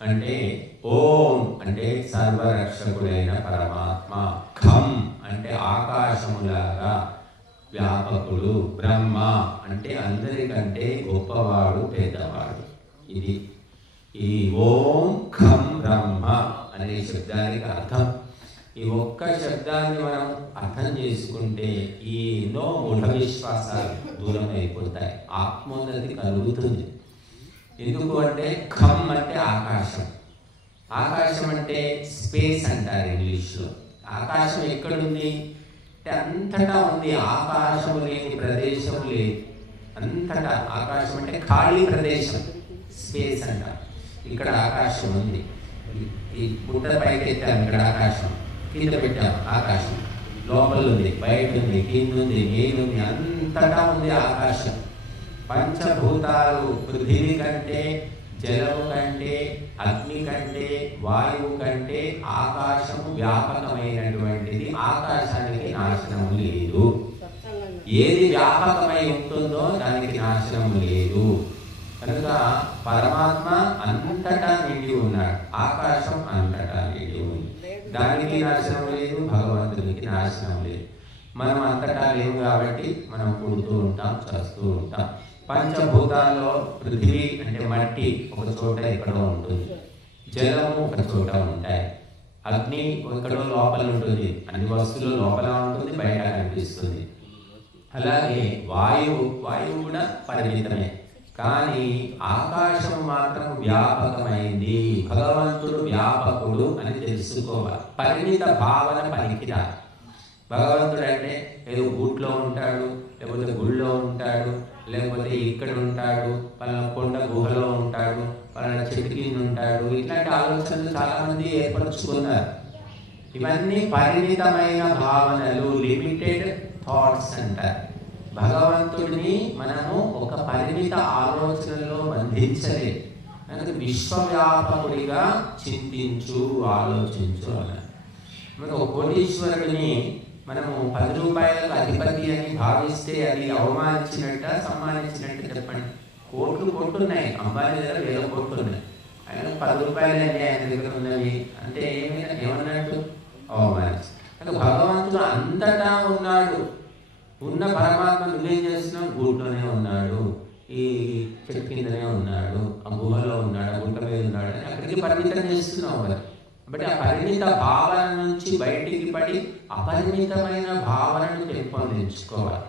అంటే ఓం అంటే సర్వరక్షకుడైన పరమాత్మ, ఖం అంటే ఆకాశములాగా వ్యాపకుడు, బ్రహ్మ అంటే అందరికంటే గొప్పవాడు, పెద్దవాడు. ఇది ఈ ఓం ఖం బ్రహ్మ అనే శబ్దానికి అర్థం. ఈ ఒక్క శబ్దాన్ని మనం అర్థం చేసుకుంటే ఈ ఎన్నో మూఢ విశ్వాసాలు దూరం అయిపోతాయి, ఆత్మోన్నతి కలుగుతుంది. ఎందుకు అంటే ఖం అంటే ఆకాశం. ఆకాశం అంటే స్పేస్ అంటారు ఇంగ్లీష్లో. ఆకాశం ఎక్కడుంది అంటే అంతటా ఉంది. ఆకాశం లేని ప్రదేశం లేదు, అంతటా. ఆకాశం అంటే ఖాళీ ప్రదేశం, స్పేస్ అంటారు. ఇక్కడ ఆకాశం ఉంది. ఈ గుడ్డ పైకి ఎత్తాం, ఇక్కడ ఆకాశం. కింద పెట్టాం, ఆకాశం. లోపల ఉంది, బయట ఉంది, కింద ఉంది, నీరుంది, అంతటా ఉంది ఆకాశం. పంచభూతాలు పృథివీ కంటే, జలము కంటే, అగ్ని కంటే, వాయువు కంటే ఆకాశము వ్యాపకమైనటువంటిది. ఆకాశానికి నాశనము లేదు. ఏది వ్యాపకమై ఉంటుందో దానికి నాశనము లేదు. కనుక పరమాత్మ అంతటా నిండి ఉన్నాడు, ఆకాశం అంతటా నిండి ఉంది. దానికి నాశనం లేదు, భగవంతునికి నాశనం లేదు. మనం అంతటా లేవు కాబట్టి మనం పుడుతూ ఉంటాం, చస్తూ ఉంటాం. పంచభూతాల్లో పృథివీ అంటే మట్టి ఒక చోట ఎక్కడో ఉంటుంది, జలము ఒక చోట ఉంటాయి, అగ్ని ఎక్కడో లోపల ఉంటుంది, అన్ని వస్తువులు లోపల ఉంటుంది, బయట కనిపిస్తుంది. అలాగే వాయువు కూడా పరిమితమే, కానీ ఆకాశం మాత్రం వ్యాపకమైంది. భగవంతుడు వ్యాపకుడు అని తెలుసుకోవాలి. పరిమిత భావన పనికిరా. భగవంతుడు అంటే ఏదో గూట్లో ఉంటాడు, లేకపోతే గుళ్ళో ఉంటాడు, లేకపోతే ఇక్కడ ఉంటాడు, పలానా కొండ గుహలో ఉంటాడు, పలానా చెట్టు కింద ఉంటాడు. ఇట్లాంటి ఆలోచనలు చాలా మంది ఏర్పరచుకున్నారు. ఇవన్నీ పరిమితమైన భావనలు, లిమిటెడ్ థాట్స్ అంటారు. భగవంతుడిని మనము ఒక పరిమిత ఆలోచనలో బంధించలేదు. కనుక విశ్వవ్యాపకుడిగా చింతించు, ఆలోచించు అన్నారు. మనకు ఒక కోటీశ్వరుడిని మనము 10 రూపాయలకు అధిపతి అని భావిస్తే అది అవమానించినట్ట, సమ్మానించినట్టు చెప్పండి. కోట్లు ఉన్నాయి, అంబానీ దగ్గర 1000 కోట్లు ఉన్నాయి. ఆయన 10 రూపాయలే ఆయన దగ్గర ఉన్నవి అంటే ఏమన్నట్టు? అవమానించి. కనుక భగవంతుడు అంతటా ఉన్నాడు. ఉన్న పరమాత్మ నువ్వేం చేస్తున్నావు? గూట్లోనే ఉన్నాడు, ఈ చెట్టు కిందనే ఉన్నాడు, ఆ గుహలో ఉన్నాడు, ఆ గుట్ట మీద ఉన్నాడు అని అక్కడికి పరిమితం చేస్తున్నావు కదా. కాబట్టి ఆ పరిమిత భావన నుంచి బయటికి పడి అపరిమితమైన భావనను పెంపొందించుకోవాలి.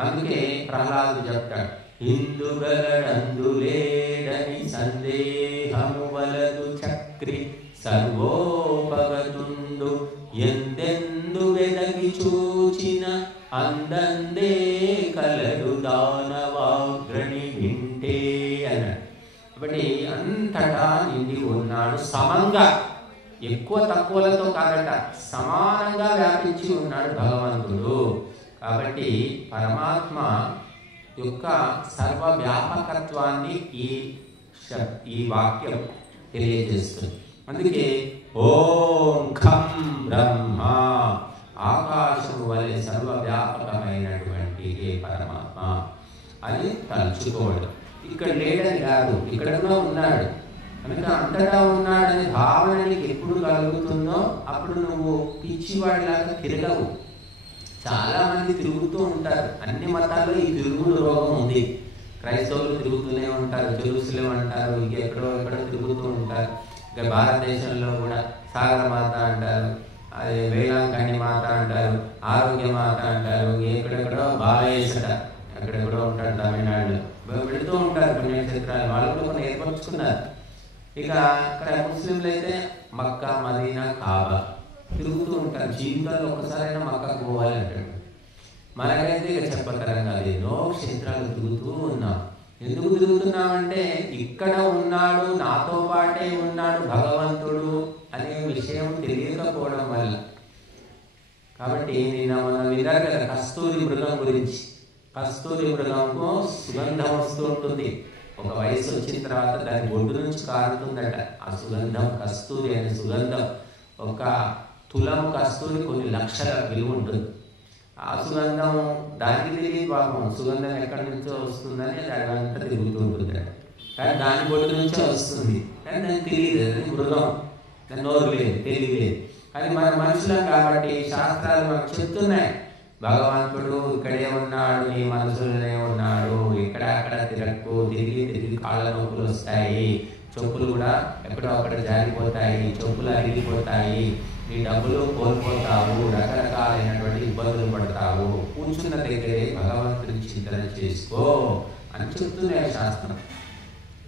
అందుకే ప్రహ్లాదుడు చెప్తాడు, ఇందుగలడందులేడని సందేహము వలదు చక్రి సర్వోపగతుండు ఎందెందు వెదగి చూచిన అందందే కలడు దానవాగ్రణి వింటే అన్నాడు. కాబట్టి అంతటా నిండి ఉన్నాడు, సమంగా, ఎక్కువ తక్కువలతో కాదట, సమానంగా వ్యాపించి ఉన్నాడు భగవంతుడు. కాబట్టి పరమాత్మ యొక్క సర్వవ్యాపకత్వాన్ని ఈ వాక్యం తెలియజేస్తుంది. అందుకే ఓం ఖం బ్రహ్మ, ఆకాశం వలె సర్వవ్యాపకమైనటువంటి ఏ పరమాత్మ అని తలుచుకోవడం. ఇక్కడ లేడని కాదు, ఇక్కడనే ఉన్నాడు. కనుక అంతటా ఉన్నాడనే భావన నీకు ఎప్పుడు కలుగుతుందో అప్పుడు నువ్వు పిచ్చివాడిలాగా తిరగవు. చాలా మంది తిరుగుతూ ఉంటారు. అన్ని మతాల్లో ఈ తిరుగుడు రోగం ఉంది. క్రైస్తవులు తిరుగుతూనే ఉంటారు, జెరూసలేం అంటారు, ఎక్కడో తిరుగుతూ ఉంటారు. ఇక భారతదేశంలో కూడా సాగర మాత అంటారు, అదే వేలాంకణి మాత అంటారు, ఆరోగ్య మాత అంటారు, ఎక్కడెక్కడో బాలయేశట ఎక్కడెక్కడో ఉంటాడు తమిళనాడులో. పెడుతూ ఉంటారు పుణ్యక్షేత్రాలు, వాళ్ళు కూడా కొన్ని ఏర్పరచుకున్నారు. ఇక ఇక్కడ ముస్లింలు అయితే మక్కా, మదీనా, కాబా తిరుగుతూ ఉంటారు. జీవితంలో ఒకసారైనా మక్కాకు పోవాలి అంటాడు. మనకైతే ఇక చెప్పతరం కాదు, ఎన్నో క్షేత్రాలు తిరుగుతూ ఉన్నాం. ఎందుకు తిరుగుతున్నామంటే ఇక్కడ ఉన్నాడు, నాతో పాటే ఉన్నాడు భగవంతుడు అనే విషయం తెలియకపోవడం వల్ల. కాబట్టి నిన్న మనం విన్నారు కదా కస్తూరి మృగం గురించి. కస్తూరి మృగంకు సుగంధం వస్తూ ఉంటుంది. ఒక వయసు వచ్చిన తర్వాత దాని ఒడ్డు నుంచి కారుతుందట ఆ సుగంధం. కస్తూరి అనే సుగంధం, ఒక తులం కస్తూరి కొన్ని లక్షల విలువ ఉంటుంది. ఆ సుగంధం దానికి తెలియదు పాపం, సుగంధం ఎక్కడి నుంచో వస్తుందని అది అదంతా తిరుగుతూ ఉంటుందట. కానీ దాని బొట్టు నుంచే వస్తుంది. కానీ దానికి తెలియదు, అది మృగం, దాని నోరు లేదు, తెలియలేదు. కానీ మన మనుషులం కాబట్టి శాస్త్రాలు మనకు చెప్తున్నాయి, భగవంతుడు ఇక్కడే ఉన్నాడు, నీ మనసులోనే ఉన్నాడు, ఇక్కడ అక్కడ తిరగకు, తిరిగి తిరిగి కాళ్ళ నొప్పులు వస్తాయి, చెప్పులు కూడా ఎక్కడో అక్కడ జారిపోతాయి, చెప్పులు అరిగిపోతాయి, నీ డబ్బులు కోల్పోతావు, రకరకాలైనటువంటి ఇబ్బందులు పడతావు, కూర్చున్న దగ్గరే భగవంతుడిని చింతన చేసుకో అని చెప్తున్నాయి శాస్త్రం.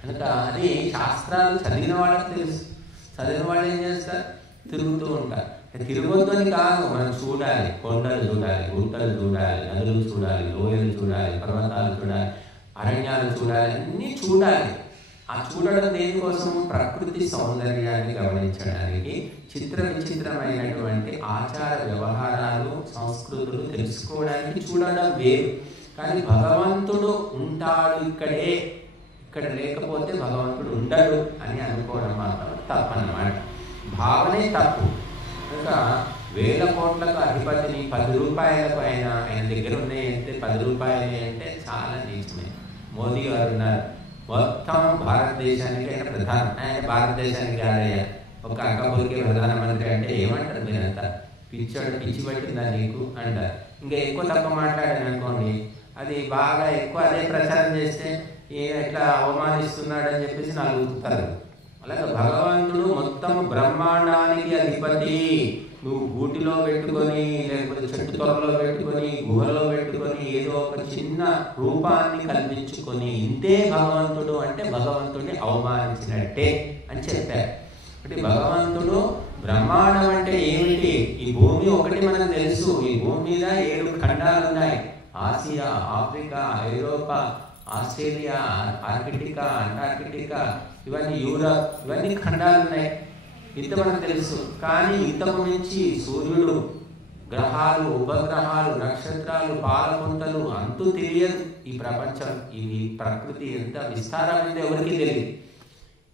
కనుక అది శాస్త్రాలు చదివిన వాళ్ళకి తెలుసు. చదివిన వాళ్ళు ఏం చేస్తారు, తిరుగుతూ ఉంటారు. తిరగొద్దు అని కాదు, మనం చూడాలి, కొండలు చూడాలి, గుట్టలు చూడాలి, నదులు చూడాలి, లోయలు చూడాలి, పర్వతాలు చూడాలి, అరణ్యాలు చూడాలి, అన్నీ చూడాలి. ఆ చూడడం దేనికోసం, ప్రకృతి సౌందర్యాన్ని గమనించడానికి, చిత్ర విచిత్రమైనటువంటి ఆచార వ్యవహారాలు సంస్కృతులు తెలుసుకోవడానికి చూడడం వేరు. కానీ భగవంతుడు ఉంటాడు ఇక్కడే, ఇక్కడ లేకపోతే భగవంతుడు ఉండడు అని అనుకోవడం మాత్రం తప్పన్నమాట. భావనే తప్పు. కనుక 1000 కోట్లకు అధిపతిని 10 రూపాయలకు ఆయన దగ్గర ఉన్నాయి అంటే 10 రూపాయలు అంటే చాలా నీచమే. మోదీ గారు ఉన్నారు, మొత్తం భారతదేశానికి ఆయన ప్రధాన, ఆయన భారతదేశానికి కాదయ్యా, ఒక అంకపూర్కి ప్రధానమంత్రి అంటే ఏమంటారు మీరంతా, పిచ్చి పట్టిందా నీకు అంటారు. ఇంకా ఎక్కువ తక్కువ మాట్లాడాను అనుకోండి, అది బాగా ఎక్కువ అదే ప్రచారం చేస్తే ఎట్లా అవమానిస్తున్నాడని చెప్పేసి నాకు ఊరుతారు. అలాగే భగవంతుడు మొత్తం బ్రహ్మాండానికి అధిపతి. నువ్వు గూటిలో పెట్టుకొని, లేకపోతే చెట్టు త్వరలో పెట్టుకొని, గుహలో పెట్టుకొని, ఏదో ఒక చిన్న రూపాన్ని కల్పించుకొని ఇంతే భగవంతుడు అంటే భగవంతుడిని అవమానించినట్టే అని చెప్పారు. అంటే భగవంతుడు బ్రహ్మాండం అంటే ఏమిటి, ఈ భూమి ఒకటి మనకు తెలుసు. ఈ భూమి మీద 7 ఖండాలు ఉన్నాయి, ఆసియా, ఆఫ్రికా, ఐరోపా, ఆస్ట్రేలియా, ఆర్కిటికా, అంటార్కిటికా, ఇవన్నీ యూరప్, ఇవన్నీ ఖండాలు ఉన్నాయి, ఇంత మనకు తెలుసు. కానీ ఇంతకు మించి సూర్యుడు, గ్రహాలు, ఉపగ్రహాలు, నక్షత్రాలు, పాలపుంతలు, అంతు తెలియదు. ఈ ప్రపంచం, ఈ ప్రకృతి ఎంత విస్తారమైంది ఎవరికి తెలియదు.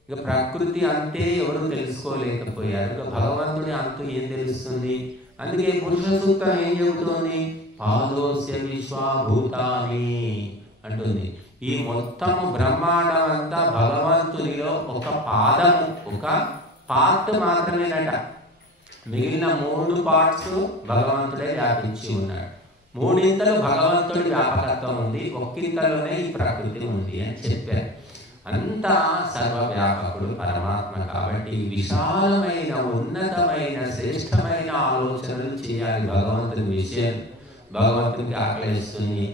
ఇక ప్రకృతి అంతే ఎవరు తెలుసుకోలేకపోయారు, ఇక భగవంతుడి అంతు ఏం తెలుస్తుంది. అందుకే పురుష సూక్తం ఏం చెబుతోంది, పాదోస్య విశ్వభూతాని అంటుంది. ఈ మొత్తము బ్రహ్మాండం అంతా భగవంతునిలో ఒక పాదము, ఒక పార్ట్ మాత్రమేనట. మిగిలిన 3 పార్ట్స్ భగవంతుడే వ్యాపించి ఉన్నాడు. 3 భగవంతుడి వ్యాపకత్వం ఉంది, ఒక్కింతలోనే ఈ ప్రకృతి ఉంది అని చెప్పారు. అంతా సర్వవ్యాపకుడు పరమాత్మ. కాబట్టి విశాలమైన, ఉన్నతమైన, శ్రేష్టమైన ఆలోచనలు చేయాలి భగవంతుని విషయం. భగవంతునికి ఆకలిస్తుంది,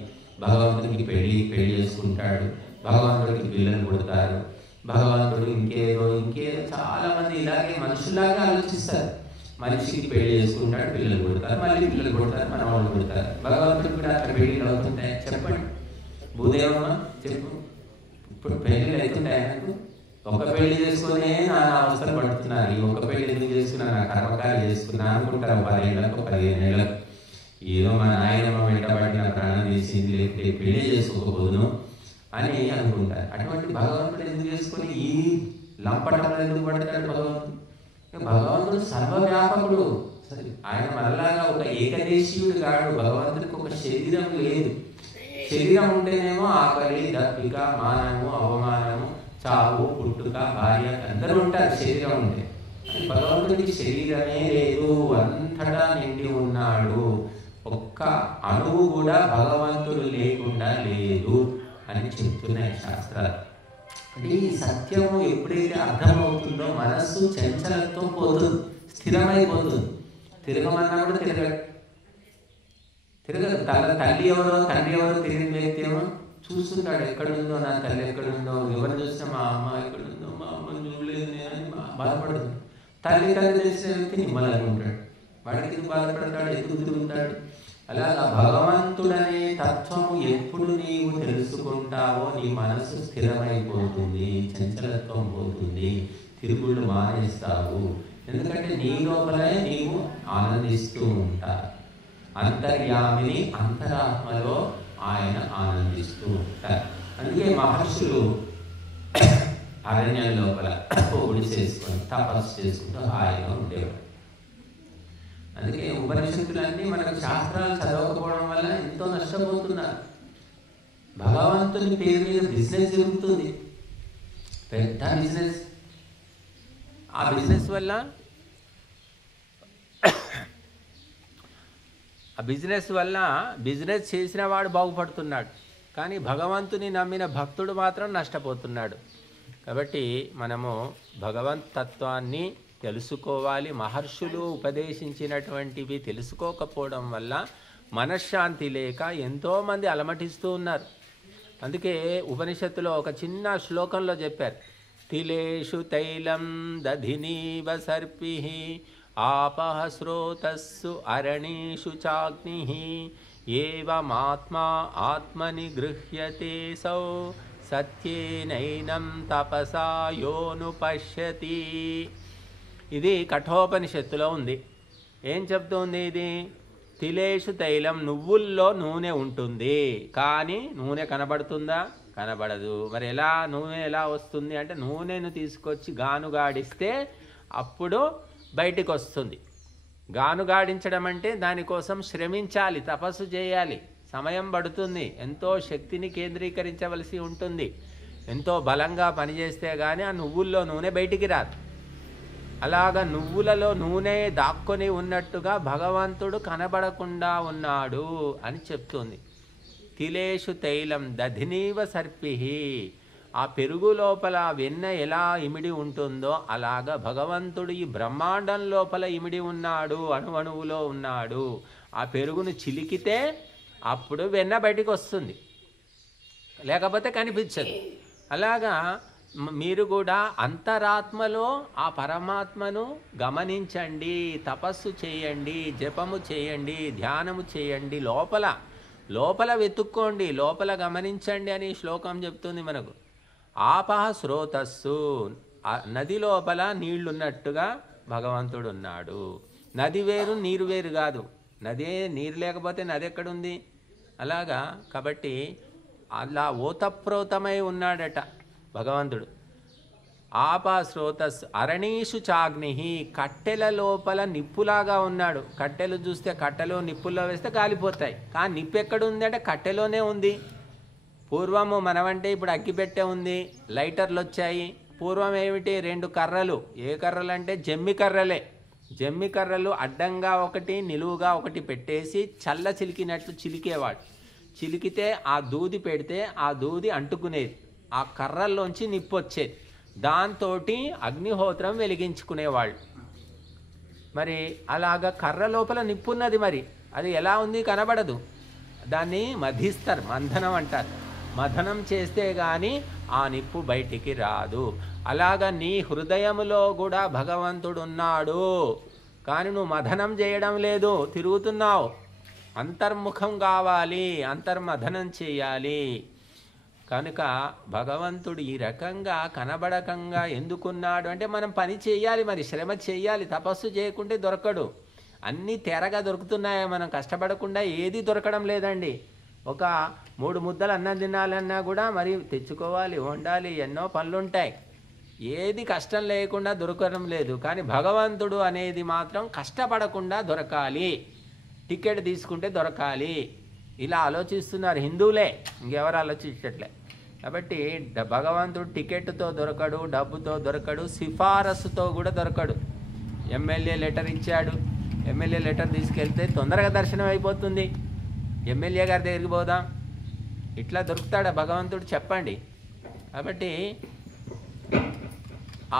భగవంతునికి పెళ్లి చేసుకుంటాడు, భగవంతుడికి పిల్లలు పుడతారు, భగవంతుడు ఇంకేదో చాలా మంది ఇలాగే మనుషులాగా ఆలోచిస్తారు. మనిషికి పెళ్లి చేసుకుంటాడు, పిల్లలు పుడతారు, మళ్ళీ పిల్లలు పుడతారు, మన వాళ్ళు పుడతారు. భగవంతుడికి కూడా అట్లా పెళ్లిలు అవుతుంటాయి? చెప్పండి భూదేవమ్మ, చెప్పు. ఇప్పుడు పెళ్లిళ్ళు అవుతుంటాయి నాకు? ఒక పెళ్లి చేసుకునే నాన్న అవసరం పడుతున్నారు. ఈ ఒక పెళ్లి ఎందుకు చేసుకున్నా, నా కర్మకాలు చేసుకున్నా అనుకుంటారు. 10 ఏళ్ళకు 15 ఏళ్ళకు ఏదో మా నాయనమ్మ వెంటబడి నా ప్రాణం తీసింది, లేకపోతే పెళ్లి చేసుకోకపోదును అని అనుకుంటారు. అటువంటి భగవంతుడు ఎందుకు చేసుకొని ఈ లంపటంలో ఎందుకు పడతాడు భగవంతుడు? భగవంతుడు సర్వవ్యాపకుడు. సరే, ఆయన మనలాగా ఒక ఏకదేశీయుడు కాడు. భగవంతుడికి ఒక శరీరం లేదు. శరీరం ఉంటేనేమో ఆకలి, దప్పిక, మానము, అవమానము, చావు, పుట్టుక, భార్య అందరూ ఉంటారు శరీరం ఉంటే. భగవంతుడికి శరీరమే లేదు, అంతటా నిండి ఉన్నాడు. ఒక్క అణువు కూడా భగవంతుడు లేకుండా లేదు అని చెప్తున్నాయి శాస్త్రాలు. అంటే ఈ సత్యము ఎప్పుడైతే అర్థమవుతుందో మనస్సు చంచలత్వం పోతుంది, స్థిరమైపోతుంది. తిరగమన్నా కూడా తిరగదు. తల్లి ఎవరో తండ్రి ఎవరో తిరిగిన వ్యక్తి ఏమో చూస్తుంటాడు, ఎక్కడుందో నా తల్లి, ఎక్కడుందో, ఎవరు చూస్తే మా అమ్మ ఎక్కడుందో, మా అమ్మని చూడలేదు నేను బాధపడుతుంది. తల్లి తెలిసిన వ్యక్తి నిమ్మలంగా ఉంటాడు, వాడికి ఎందుకు బాధపడతాడు, ఎందుకు తిరుగుతాడు. అలాగా భగవంతుడనే తత్వము ఎప్పుడు నీవు తెలుసుకుంటావో నీ మనసు స్థిరమైపోతుంది, చంచలత్వం పోతుంది, తిరుగుళ్ళు మానేస్తావు. ఎందుకంటే నీ లోపలే నీవు ఆనందిస్తూ ఉంటావు. అంతర్యామిని, అంతరాత్మలో ఆయన ఆనందిస్తూ ఉంటారు. అందుకే మహర్షులు అరణ్యం లోపల పొగుడు చేసుకొని తపస్సు చేసుకుంటూ హాయిగా ఉండేవాడు. అందుకే ఉపనిషత్తులన్నీ మనకు శాస్త్రాలు చదవకపోవడం వల్ల ఎంతో నష్టపోతున్నారు. భగవంతుని పేరు మీద బిజినెస్ జరుగుతుంది. పెద్ద బిజినెస్. ఆ బిజినెస్ వల్ల బిజినెస్ చేసిన వాడు బాగుపడుతున్నాడు, కానీ భగవంతుని నమ్మిన భక్తుడు మాత్రం నష్టపోతున్నాడు. కాబట్టి మనము భగవంత్ తత్వాన్ని తెలుసుకోవాలి. మహర్షులు ఉపదేశించినటువంటివి తెలుసుకోకపోవడం వల్ల మనశ్శాంతి లేక ఎంతోమంది అలమటిస్తూ ఉన్నారు. అందుకే ఉపనిషత్తులో ఒక చిన్న శ్లోకంలో చెప్పారు, తిలేషు తైలం దధినీవ సర్పిః ఆపః స్రోతస్సు అరణీషు చాగ్నిః ఏవమాత్మా ఆత్మని గృహ్యతే సౌ సత్యేనైనం తపసా యోను పశ్యతి. ఇది కఠోపనిషత్తులో ఉంది. ఏం చెప్తుంది ఇది? తిలేషు తైలం, నువ్వుల్లో నూనె ఉంటుంది, కానీ నూనె కనబడుతుందా? కనబడదు. మరి ఎలా నూనె ఎలా వస్తుంది అంటే, నూనెను తీసుకొచ్చి గానుగాడిస్తే అప్పుడు బయటికి వస్తుంది. గానుగాడించడం అంటే దానికోసం శ్రమించాలి, తపస్సు చేయాలి, సమయం పడుతుంది, ఎంతో శక్తిని కేంద్రీకరించవలసి ఉంటుంది, ఎంతో బలంగా పనిచేస్తే కానీ ఆ నువ్వుల్లో నూనె బయటికి రాదు. అలాగా నువ్వులలో నూనె దాక్కొని ఉన్నట్టుగా భగవంతుడు కనబడకుండా ఉన్నాడు అని చెప్తుంది. తిలేషు తైలం దధినీవ సర్పిః, ఆ పెరుగు లోపల వెన్న ఎలా ఇమిడి ఉంటుందో అలాగా భగవంతుడు ఈ బ్రహ్మాండం లోపల ఇమిడి ఉన్నాడు, అణువణువులో ఉన్నాడు. ఆ పెరుగును చిలికితే అప్పుడు వెన్న బయటికి వస్తుంది, లేకపోతే కనిపించదు. అలాగా మీరు కూడా అంతరాత్మలో ఆ పరమాత్మను గమనించండి, తపస్సు చేయండి, జపము చేయండి, ధ్యానము చేయండి, లోపల వెతుక్కోండి, లోపల గమనించండి అని శ్లోకం చెప్తుంది మనకు. ఆపః స్రోతస్సు, నది లోపల నీళ్లున్నట్టుగా భగవంతుడు ఉన్నాడు. నది వేరు నీరు వేరు కాదు. నీరు లేకపోతే నది ఎక్కడుంది? అలాగా కాబట్టి అలా ఓతప్రోతమై ఉన్నాడట భగవంతుడు. ఆపా స్రోతస్ అరణీషు చాగ్నిః, కట్టెల లోపల నిప్పులాగా ఉన్నాడు. కట్టెలు చూస్తే కట్టెలు నిప్పుల్లో వేస్తే కాలిపోతాయి, కానీ నిప్పు ఎక్కడుంది అంటే కట్టెలోనే ఉంది. పూర్వము మనమంటే ఇప్పుడు అగ్గిపెట్టె ఉంది, లైటర్లు వచ్చాయి. పూర్వం ఏమిటి? 2 కర్రలు. ఏ కర్రలు అంటే జమ్మి కర్రలే. జమ్మి కర్రలు అడ్డంగా ఒకటి నిలువుగా ఒకటి పెట్టేసి చల్ల చిలికినట్లు చిలికేవాడు. చిలికితే ఆ దూది పెడితే ఆ దూది అంటుకునేది, ఆ కర్రల్లోంచి నిప్పు వచ్చేది, దాంతో అగ్నిహోత్రం వెలిగించుకునేవాళ్ళు. మరి అలాగా కర్ర లోపల నిప్పున్నది, మరి అది ఎలా ఉంది? కనబడదు. దాన్ని మధిస్తారు, మంథనం అంటారు. మథనం చేస్తే కానీ ఆ నిప్పు బయటికి రాదు. అలాగా నీ హృదయములో కూడా భగవంతుడు ఉన్నాడు, కానీ నువ్వు మథనం చేయడం లేదు, తిరుగుతున్నావు. అంతర్ముఖం కావాలి, అంతర్మథనం చేయాలి. కనుక భగవంతుడు ఈ రకంగా కనబడకంగా ఎందుకున్నాడు అంటే, మనం పని చేయాలి, మరి శ్రమ చేయాలి. తపస్సు చేయకుంటే దొరకడు. అన్నీ తెరగా దొరుకుతున్నాయి, మనం కష్టపడకుండా ఏది దొరకడం లేదండి. ఒక 3 ముద్దలు అన్నం తినాలన్నా కూడా మరి తెచ్చుకోవాలి, వండాలి, ఎన్నో పనులుంటాయి. ఏది కష్టం లేకుండా దొరకడం లేదు. కానీ భగవంతుడు అనేది మాత్రం కష్టపడకుండా దొరకాలి, టికెట్ తీసుకుంటే దొరకాలి. ఇలా ఆలోచిస్తున్నారు హిందువులే, ఇంకెవరు ఆలోచించట్లే. కాబట్టి భగవంతుడు టికెట్తో దొరకడు, డబ్బుతో దొరకడు, సిఫారసుతో కూడా దొరకడు. ఎమ్మెల్యే లెటర్ ఇచ్చాడు, ఎమ్మెల్యే లెటర్ తీసుకెళ్తే తొందరగా దర్శనం అయిపోతుంది, ఎమ్మెల్యే గారి దగ్గరికి పోదాం, ఇట్లా దొరుకుతాడా భగవంతుడు? చెప్పండి. కాబట్టి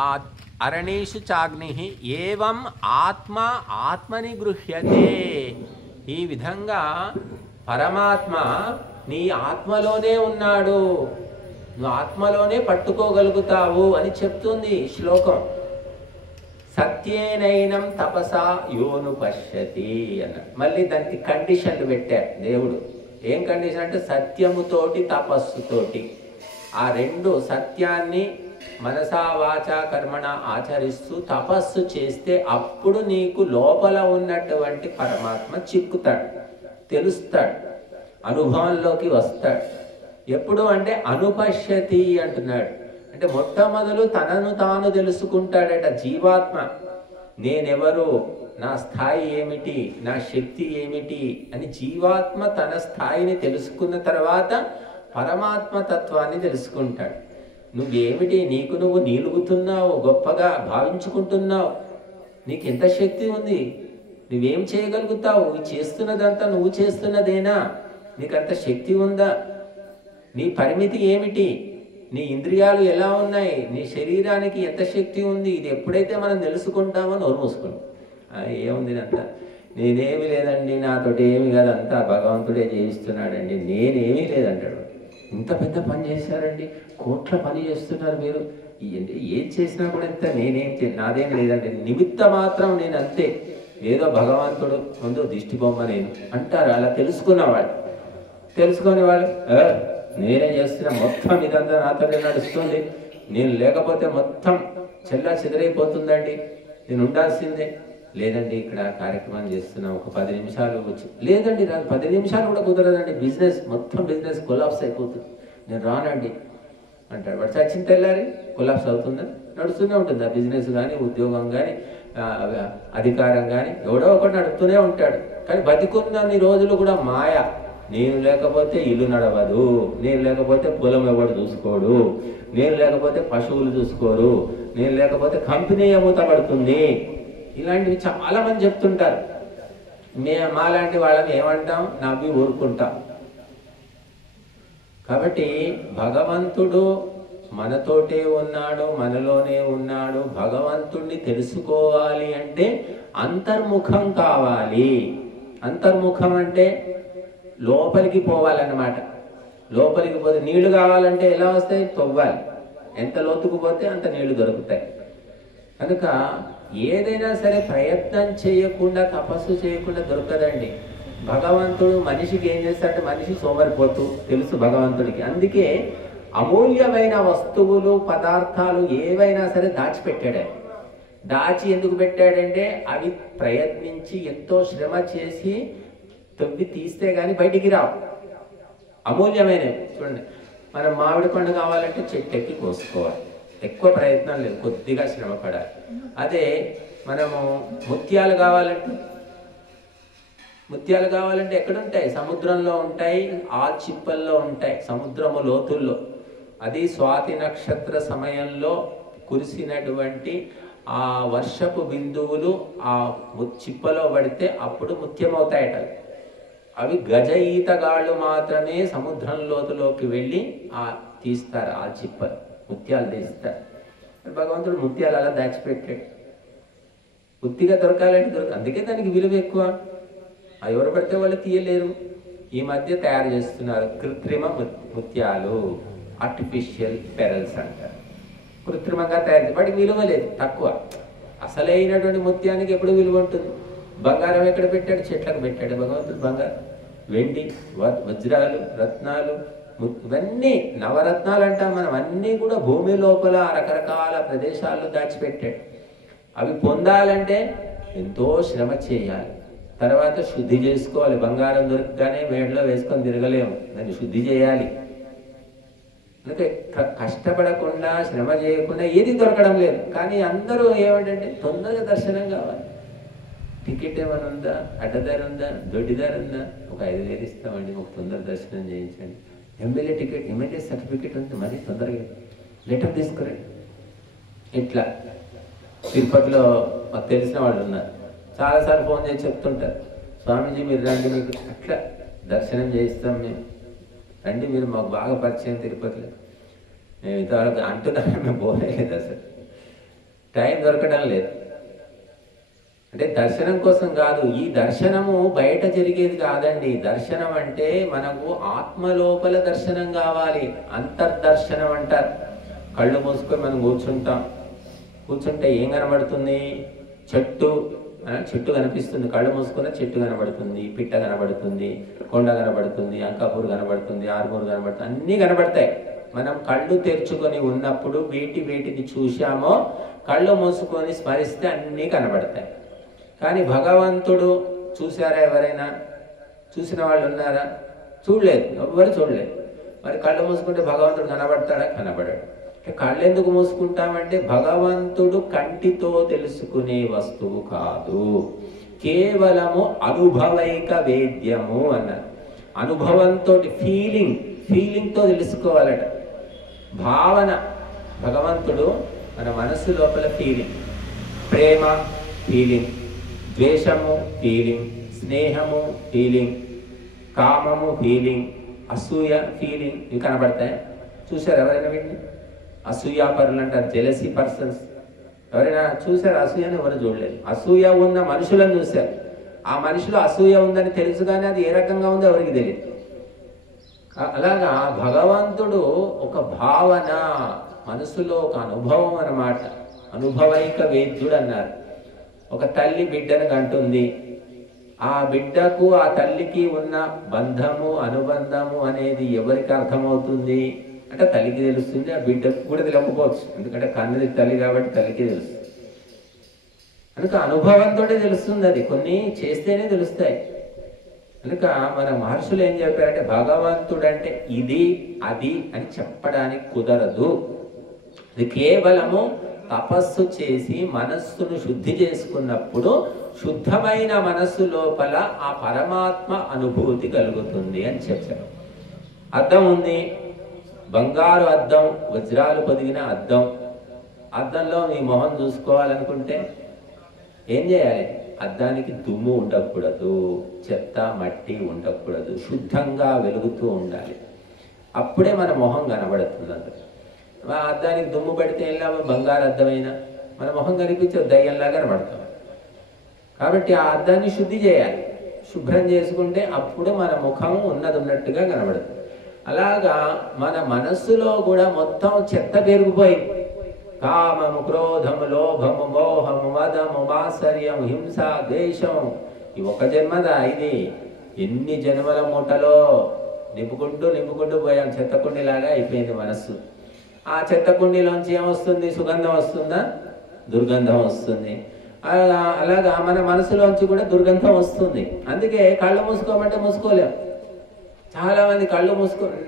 ఆ అరణీషు చాగ్నిః ఏవం ఆత్మ ఆత్మని గృహ్యతే, ఈ విధంగా పరమాత్మ నీ ఆత్మలోనే ఉన్నాడు, నువ్వు ఆత్మలోనే పట్టుకోగలుగుతావు అని చెప్తుంది శ్లోకం. సత్యేనైనం తపసా యోను పశ్యతి అన్న. మళ్ళీ దానికి కండిషన్లు పెట్టారు దేవుడు. ఏం కండిషన్ అంటే, సత్యముతోటి తపస్సుతోటి. ఆ 2 సత్యాన్ని మనసా వాచా కర్మణ ఆచరిస్తూ తపస్సు చేస్తే అప్పుడు నీకు లోపల ఉన్నటువంటి పరమాత్మ చిక్కుతాడు, తెలుస్తాడు, అనుభవంలోకి వస్తాడు. ఎప్పుడు అంటే అనుపశ్యతి అంటున్నాడు. అంటే మొట్టమొదలు తనను తాను తెలుసుకుంటాడట జీవాత్మ. నేనెవరు, నా స్థాయి ఏమిటి, నా శక్తి ఏమిటి అని జీవాత్మ తన స్థాయిని తెలుసుకున్న తర్వాత పరమాత్మ తత్వాన్ని తెలుసుకుంటాడు. నువ్వేమిటి, నీకు నువ్వు నీలుగుతున్నావు, గొప్పగా భావించుకుంటున్నావు, నీకు ఎంత శక్తి ఉంది, నువ్వేం చేయగలుగుతావు, చేస్తున్నదంతా నువ్వు చేస్తున్నదేనా, నీకంత శక్తి ఉందా, నీ పరిమితి ఏమిటి, నీ ఇంద్రియాలు ఎలా ఉన్నాయి, నీ శరీరానికి ఎంత శక్తి ఉంది, ఇది ఎప్పుడైతే మనం తెలుసుకుంటామో నోరు మూసుకుంటాం. ఏముంది అంతా, నేనేమి లేదండి, నాతోటి ఏమి కాదంతా భగవంతుడే చేయిస్తున్నాడండి, నేనేమీ లేదంటాడు. ఇంత పెద్ద పని చేశారండి, కోట్ల పని చేస్తున్నారు మీరు, ఏం చేసినా కూడా ఇంత నాదేం లేదండి, నిమిత్త మాత్రం నేను అంతే, ఏదో భగవంతుడు ముందు దిష్టి బొమ్మ నేను అంటారు. అలా తెలుసుకునేవాళ్ళు నేనే చేస్తున్నా, మొత్తం ఇదంతా నాతోనే నడుస్తుంది, నేను లేకపోతే మొత్తం చెల్లా చెదరైపోతుందండి, నేను ఉండాల్సిందే. లేదండి, ఇక్కడ కార్యక్రమం చేస్తున్నా, ఒక 10 నిమిషాలు వచ్చి, లేదండి 10 నిమిషాలు కూడా కుదరదండి, మొత్తం బిజినెస్ కొలాప్స్ అయిపోతుంది, నేను రానండి అంటాడు. వాడు చచ్చిన తెల్లారి కొలాప్స్ అవుతుందా, నడుస్తూనే ఉంటుంది ఆ బిజినెస్ కానీ, ఉద్యోగం కానీ, అధికారం కానీ, ఎవడో ఒకటి నడుస్తూనే ఉంటాడు. కానీ బతికున్నన్ని రోజులు కూడా మాయ. నేను లేకపోతే ఇల్లు నడవదు, నేను లేకపోతే పొలం ఎవడు చూసుకోడు, నేను లేకపోతే పశువులు చూసుకోరు, నేను లేకపోతే కంపెనీ మూతపడుతుంది, ఇలాంటివి చాలా మంది చెప్తుంటారు. మాలాంటి వాళ్ళని ఏమంటాం, నవ్వి ఊరుకుంటాం. కాబట్టి భగవంతుడు మనతోటే ఉన్నాడు, మనలోనే ఉన్నాడు. భగవంతుడిని తెలుసుకోవాలి అంటే అంతర్ముఖం కావాలి. అంతర్ముఖం అంటే లోపలికి పోవాలన్నమాట. లోపలికి పోతే నీళ్లు కావాలంటే ఎలా వస్తాయి, తవ్వాలి, ఎంత లోతుకు పోతే అంత నీళ్లు దొరుకుతాయి. కనుక ఏదైనా సరే ప్రయత్నం చేయకుండా, తపస్సు చేయకుండా దొరకదండి. భగవంతుడు మనిషికి ఏం చేస్తాడంటే, మనిషి సోమరిపోతూ తెలుసు భగవంతుడికి. అందుకే అమూల్యమైన వస్తువులు, పదార్థాలు ఏవైనా సరే దాచిపెట్టాడు. దాచి ఎందుకు పెట్టాడంటే, అవి ప్రయత్నించి ఎంతో శ్రమ చేసి తవ్వి తీస్తే గాని బయటికి రావు, అమూల్యమైనవి. చూడండి, మనం మామిడి పండు కావాలంటే చెట్టు ఎక్కి కోసుకోవాలి, ఎక్కువ ప్రయత్నం లేదు, కొద్దిగా శ్రమ పడాలి. అదే మనము ముత్యాలు కావాలంటే ఎక్కడుంటాయి, సముద్రంలో ఉంటాయి, ఆ చిప్పల్లో ఉంటాయి, సముద్రము లోతుల్లో. అది స్వాతి నక్షత్ర సమయంలో కురిసినటువంటి ఆ వర్షపు బిందువులు ఆ చిప్పలో పడితే అప్పుడు ముత్యమవుతాయట. అవి గజ ఈతగాళ్ళు మాత్రమే సముద్రం లోతులోకి వెళ్ళి తీస్తారు, ఆ చిప్పలు ముత్యాలు తీస్తారు. భగవంతుడు ముత్యాలు అలా దాచిపెట్టాడు. ఉత్తిగా దొరకాలంటే అందుకే దానికి విలువ ఎక్కువ. ఎవరు పడితే వాళ్ళు తీయలేరు. ఈ మధ్య తయారు చేస్తున్నారు కృత్రిమ ముత్యాలు, ఆర్టిఫిషియల్ పెరల్స్ అంటారు. కృత్రిమంగా తయారు, వాటికి విలువ లేదు, తక్కువ. అసలైనటువంటి ముత్యానికి ఎప్పుడు విలువ ఉంటుంది. బంగారం ఎక్కడ పెట్టాడు, చెట్లకు పెట్టాడు భగవంతుడు. బంగారం, వెండి, వజ్రాలు, రత్నాలు, ఇవన్నీ నవరత్నాలు అంటాం మనం. అన్నీ కూడా భూమి లోపల రకరకాల ప్రదేశాల్లో దాచిపెట్టాడు. అవి పొందాలంటే ఎంతో శ్రమ చేయాలి, తర్వాత శుద్ధి చేసుకోవాలి. బంగారం దొరకగానే వేడిలో వేసుకొని తిరగలేము, దాన్ని శుద్ధి చేయాలి. అందుకే కష్టపడకుండా, శ్రమ చేయకుండా ఏది దొరకడం లేదు. కానీ అందరూ ఏమంటే తొందరగా దర్శనం కావాలి. టికెట్ ఏమైనా ఉందా, అడ్డదారి ఉందా, దొడ్డిదారి ఉందా, ఒక 5,000 ఇస్తామండి, ఒక తొందర దర్శనం చేయించండి. ఎమ్మెల్యే టికెట్, ఎమ్మెల్యే సర్టిఫికెట్ ఉంది, మరి తొందరగా లెటర్ తీసుకురండి. ఇట్లా తిరుపతిలో మాకు తెలిసిన వాళ్ళు ఉన్నారు, చాలాసార్లు ఫోన్ చేసి చెప్తుంటారు, స్వామీజీ మీరు రండి, మీకు అట్లా దర్శనం చేయిస్తాం, మేము రండి, మీరు మాకు బాగా పరిచయం తిరుపతిలో. మేము ఇంతవరకు అంటున్నాము, మేము పోలేదు, అసలు టైం దొరకడం లేదు. అంటే దర్శనం కోసం కాదు, ఈ దర్శనము బయట జరిగేది కాదండి. దర్శనం అంటే మనకు ఆత్మలోపల దర్శనం కావాలి, అంతర్దర్శనం అంటారు. కళ్ళు మూసుకొని మనం కూర్చుంటే ఏం కనబడుతుంది, చెట్టు కనిపిస్తుంది, కళ్ళు మూసుకున్న చెట్టు కనబడుతుంది, పిట్ట కనబడుతుంది, కొండ కనబడుతుంది, అంకాపూర్ కనబడుతుంది, ఆర్మూరు కనబడుతుంది, అన్నీ కనబడతాయి. మనం కళ్ళు తెరుచుకొని ఉన్నప్పుడు వేటిని చూశామో కళ్ళు మూసుకొని స్మరిస్తే అన్నీ కనబడతాయి. కానీ భగవంతుడు చూసారా, ఎవరైనా చూసిన వాళ్ళు ఉన్నారా? చూడలేదు, ఎవరు చూడలేదు. మరి కళ్ళు మూసుకుంటే భగవంతుడు కనబడతాడా? కనబడాడు. కళ్ళు ఎందుకు మూసుకుంటామంటే భగవంతుడు కంటితో తెలుసుకునే వస్తువు కాదు, కేవలము అనుభవైక వేద్యము అన్నారు. అనుభవంతో, ఫీలింగ్తో తెలుసుకోవాలట. భావన భగవంతుడు మన మనస్సు లోపల ఫీలింగ్, ప్రేమ ఫీలింగ్, ద్వేషము ఫీలింగ్, స్నేహము ఫీలింగ్, కామము ఫీలింగ్, అసూయ ఫీలింగ్, ఇవి కనబడతాయి. చూశారు ఎవరైనా వీటిని? అసూయాపరులు అంటారు, జెలసీ పర్సన్స్. ఎవరైనా చూశారు అసూయని? ఎవరు చూడలేదు. అసూయ ఉన్న మనుషులను చూశారు. ఆ మనిషిలో అసూయ ఉందని తెలుసు, కానీ అది ఏ రకంగా ఉందో ఎవరికి తెలియదు. అలాగా భగవంతుడు ఒక భావన, మనసులో ఒక అనుభవం అన్నమాట. అనుభవైక వేద్యుడు అన్నారు. ఒక తల్లి బిడ్డను కంటుంది. ఆ బిడ్డకు ఆ తల్లికి ఉన్న బంధము, అనుబంధము అనేది ఎవరికి అర్థమవుతుంది అంటే తల్లికి తెలుస్తుంది. ఆ బిడ్డకు కూడా తెలియకపోవచ్చు, ఎందుకంటే కన్నది తల్లి కాబట్టి తల్లికి తెలుస్తుంది. కనుక అనుభవంతో తెలుస్తుంది. అది కొన్ని చేస్తేనే తెలుస్తాయి. కనుక మన మహర్షులు ఏం చెప్పారంటే భగవంతుడు అంటే ఇది అది అని చెప్పడానికి కుదరదు. ఇది కేవలము తపస్సు చేసి మనస్సును శుద్ధి చేసుకున్నప్పుడు శుద్ధమైన మనస్సు లోపల ఆ పరమాత్మ అనుభూతి కలుగుతుంది అని చెప్పారు. అద్దం ఉంది, బంగారు అద్దం, వజ్రాలు పొదిగిన అద్దం. అద్దంలో నీ మొహం చూసుకోవాలనుకుంటే ఏం చేయాలి? అద్దానికి దుమ్ము ఉండకూడదు, చెత్త మట్టి ఉండకూడదు, శుద్ధంగా వెలుగుతూ ఉండాలి. అప్పుడే మన మొహం కనబడుతుంది. అందరు ఆ అద్దానికి దుమ్ము పడితే ఎలా బంగారు అద్దమైనా మన మొహం కనిపించే దయ్యంలా కనబడతాం. కాబట్టి ఆ అద్దాన్ని శుద్ధి చేయాలి. శుభ్రం చేసుకుంటే అప్పుడు మన ముఖం ఉన్నట్టుగా కనబడుతుంది. అలాగా మన మనస్సులో కూడా మొత్తం చెత్త పెరిగిపోయింది. కామము, క్రోధము, లోభము, మోహము, మదము, మాత్సర్యం, హింస, ద్వేషం. ఈ ఒక జన్మదా ఇది? ఎన్ని జన్మల మూటలో నింపుకుంటూ పోయాం. చెత్తకుండిలాగా అయిపోయింది మనస్సు. ఆ చెత్తకుండిలోంచి ఏమొస్తుంది? సుగంధం వస్తుందా? దుర్గంధం వస్తుంది. అలాగా మన మనసులోంచి కూడా దుర్గంధం వస్తుంది. అందుకే కళ్ళు మూసుకోమంటే మూసుకోలేం. చాలా మంది కళ్ళు మూసుకుని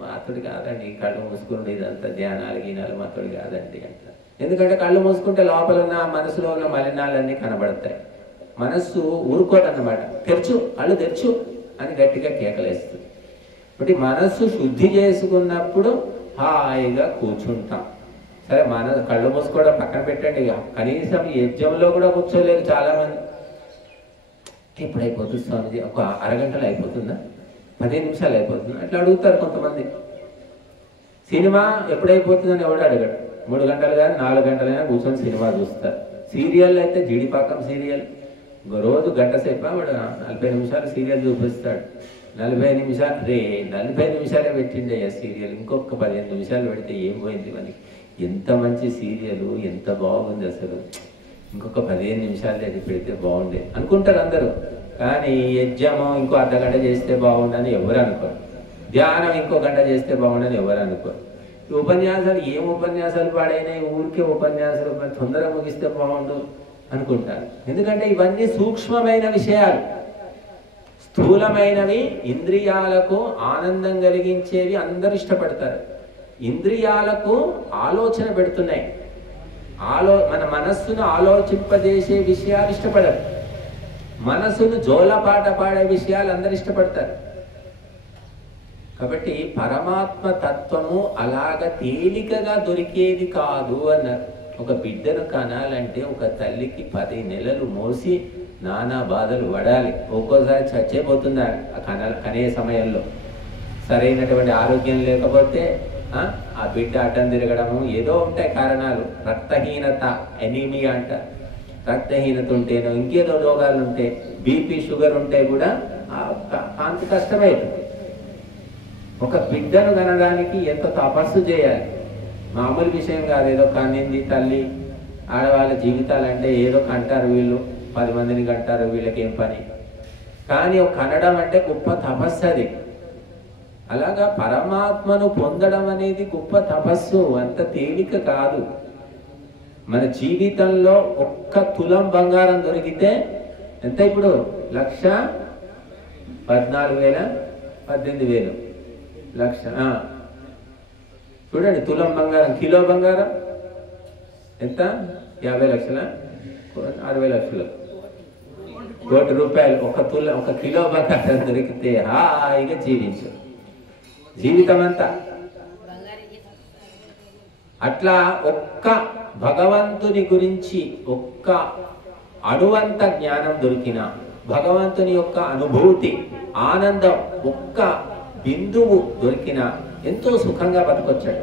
మాతోడి కాదండి, కళ్ళు మూసుకుని ఇదంతా ధ్యానాలు గీనాలు మాతోడి కాదండి అంటారు. ఎందుకంటే కళ్ళు మూసుకుంటే లోపల ఉన్న మనసులో ఉన్న మలినాలన్నీ కనబడతాయి. మనస్సు ఊరుకోదన్నమాట. తెరచు, కళ్ళు తెరచు అని గట్టిగా కేకలేస్తుంది. కాబట్టి మనస్సు శుద్ధి చేసుకున్నప్పుడు హాయిగా కూర్చుంటాం. సరే, మన కళ్ళు మూసుకోవడం పక్కన పెట్టండి. కనీసం యజ్ఞంలో కూడా కూర్చోలేరు చాలామంది. ఇప్పుడు అయిపోతుంది స్వామిజీ, ఒక అరగంటలో అయిపోతుందా, 15 నిమిషాలు అయిపోతుంది అట్లా అడుగుతారు కొంతమంది. సినిమా ఎప్పుడైపోతుందని ఎవడు అడగడు. 3 గంటలు కానీ 4 గంటలైనా కూర్చొని సినిమా చూస్తారు. సీరియల్ అయితే జీడిపాకం సీరియల్ రోజు గంట సేపు వాడు 40 నిమిషాలు సీరియల్ చూపిస్తాడు. 40 నిమిషాలు 40 నిమిషాలే పెట్టిండే సీరియల్. ఇంకొక 15 నిమిషాలు పెడితే ఏం పోయింది మనకి? ఎంత మంచి సీరియల్, ఎంత బాగుంది అసలు. ఇంకొక 15 నిమిషాలు అది పెడితే బాగుండే అనుకుంటారు అందరూ. కానీ యజ్ఞము ఇంకో అర్ధగంట చేస్తే బాగుండని ఎవరు అనుకోరు. ధ్యానం ఇంకో గంట చేస్తే బాగుండని ఎవరు అనుకోరు. ఉపన్యాసాలు ఏం ఉపన్యాసాలు పాడైనాయి, ఊరికే ఉపన్యాసాలు తొందరగా ముగిస్తే బాగుండు అనుకుంటారు. ఎందుకంటే ఇవన్నీ సూక్ష్మమైన విషయాలు. స్థూలమైనవి ఇంద్రియాలకు ఆనందం కలిగించేవి అందరూ ఇష్టపడతారు. ఇంద్రియాలకు ఆలోచన పెడుతున్నాయి. మన మనస్సును ఆలోచింపజేసే విషయాలు ఇష్టపడరు. మనసును జోలపాట పాడే విషయాలు అందరు ఇష్టపడతారు. కాబట్టి పరమాత్మ తత్వము అలాగ తేలికగా దొరికేది కాదు అన్నారు. ఒక బిడ్డను కనాలంటే ఒక తల్లికి 10 నెలలు మోసి నానా బాధలు పడాలి. ఒక్కోసారి చచ్చిపోతుంది కనే సమయంలో. సరైనటువంటి ఆరోగ్యం లేకపోతే ఆ బిడ్డ అడ్డం తిరగడము, ఏదో ఉంటాయి కారణాలు. రక్తహీనత, ఎనీమియా అంటారు. రక్తహీనత ఉంటేనో ఇంకేదో రోగాలు ఉంటే, బీపీ షుగర్ ఉంటే కూడా కాంతి కష్టమైంది. ఒక బిడ్డను కనడానికి ఎంత తపస్సు చేయాలి, మామూలు విషయం కాదు. ఏదో కన్నింది తల్లి. ఆడవాళ్ళ జీవితాలంటే ఏదో కంటారు వీళ్ళు, 10 మందిని కంటారు, వీళ్ళకేం పని. కానీ ఒక కనడం అంటే గొప్ప తపస్సు అది. అలాగా పరమాత్మను పొందడం అనేది గొప్ప తపస్సు, అంత తేలిక కాదు. మన జీవితంలో 1 తులం బంగారం దొరికితే ఎంత? ఇప్పుడు 1,14,000 18,000 లక్ష. చూడండి, తులం బంగారం, కిలో బంగారం ఎంత? 50 లక్షల, 60 లక్షలు, ₹1,00,00,000. 1 తులం, 1 కిలో బంగారం దొరికితే హాయిగా జీవించు జీవితం అంతా. అట్లా ఒక్క భగవంతుని గురించి ఒక్క అణువంత జ్ఞానం దొరికిన, భగవంతుని యొక్క అనుభూతి ఆనందం ఒక్క బిందువు దొరికిన ఎంతో సుఖంగా బతకొచ్చాడు.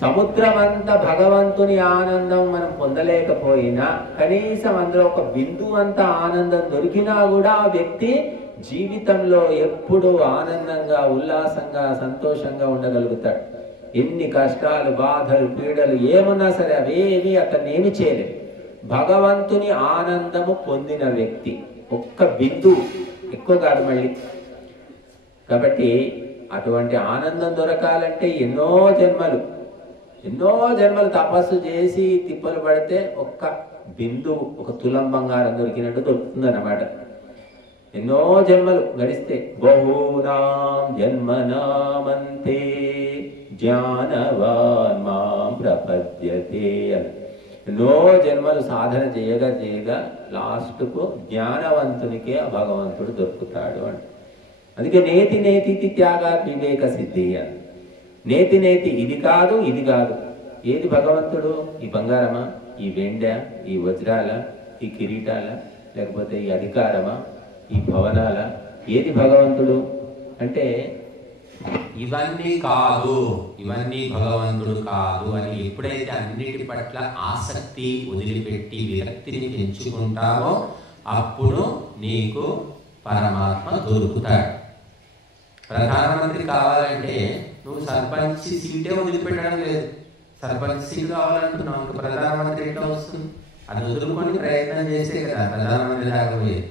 సముద్రమంతా భగవంతుని ఆనందం మనం పొందలేకపోయినా కనీసం అందులో ఒక బిందువు అంత ఆనందం దొరికినా కూడా ఆ వ్యక్తి జీవితంలో ఎప్పుడూ ఆనందంగా, ఉల్లాసంగా, సంతోషంగా ఉండగలుగుతాడు. ఎన్ని కష్టాలు, బాధలు, పీడలు ఏమన్నా సరే అవేవి అతన్ని ఏమి చేయలేదు. భగవంతుని ఆనందము పొందిన వ్యక్తి ఒక్క బిందువు, ఎక్కువ కాదు మళ్ళీ. కాబట్టి అటువంటి ఆనందం దొరకాలంటే ఎన్నో జన్మలు తపస్సు చేసి తిప్పలు పడితే ఒక్క బిందువు, ఒక తులం బంగారం దొరికినట్టు దొరుకుతుంది అన్నమాట. ఎన్నో జన్మలు గడిస్తే బహూనాం జన్మనామంతే జ్ఞానవాన్ మాం ప్రపద్యతే అని ఎన్నో జన్మలు సాధన చేయగా లాస్ట్కు జ్ఞానవంతునికే ఆ భగవంతుడు దొరుకుతాడు అంట. అందుకే నేతి నేతి త్యాగాత్ వివేక సిద్ధి అని. నేతి ఇది కాదు ఇది కాదు. ఏది భగవంతుడు? ఈ బంగారమా, ఈ వెండ, ఈ వజ్రాల, ఈ కిరీటాల, లేకపోతే ఈ అధికారమా, ఈ భవనాల? ఏది భగవంతుడు అంటే ఇవన్నీ కాదు, ఇవన్నీ భగవంతుడు కాదు అని ఎప్పుడైతే అన్నిటి పట్ల ఆసక్తి వదిలిపెట్టి విరక్తిని పెంచుకుంటావో అప్పుడు నీకు పరమాత్మ దొరుకుతాడు. ప్రధానమంత్రి కావాలంటే నువ్వు సర్పంచ్ సీటే వదిలిపెట్టడం లేదు. సర్పంచ్ సీట్ కావాలంటున్నావు, ఇంకా ప్రధానమంత్రి ఎట్లా వస్తుంది? అది వదులుకొని ప్రయత్నం చేసే కదా ప్రధానమంత్రి దాకా పోయేది.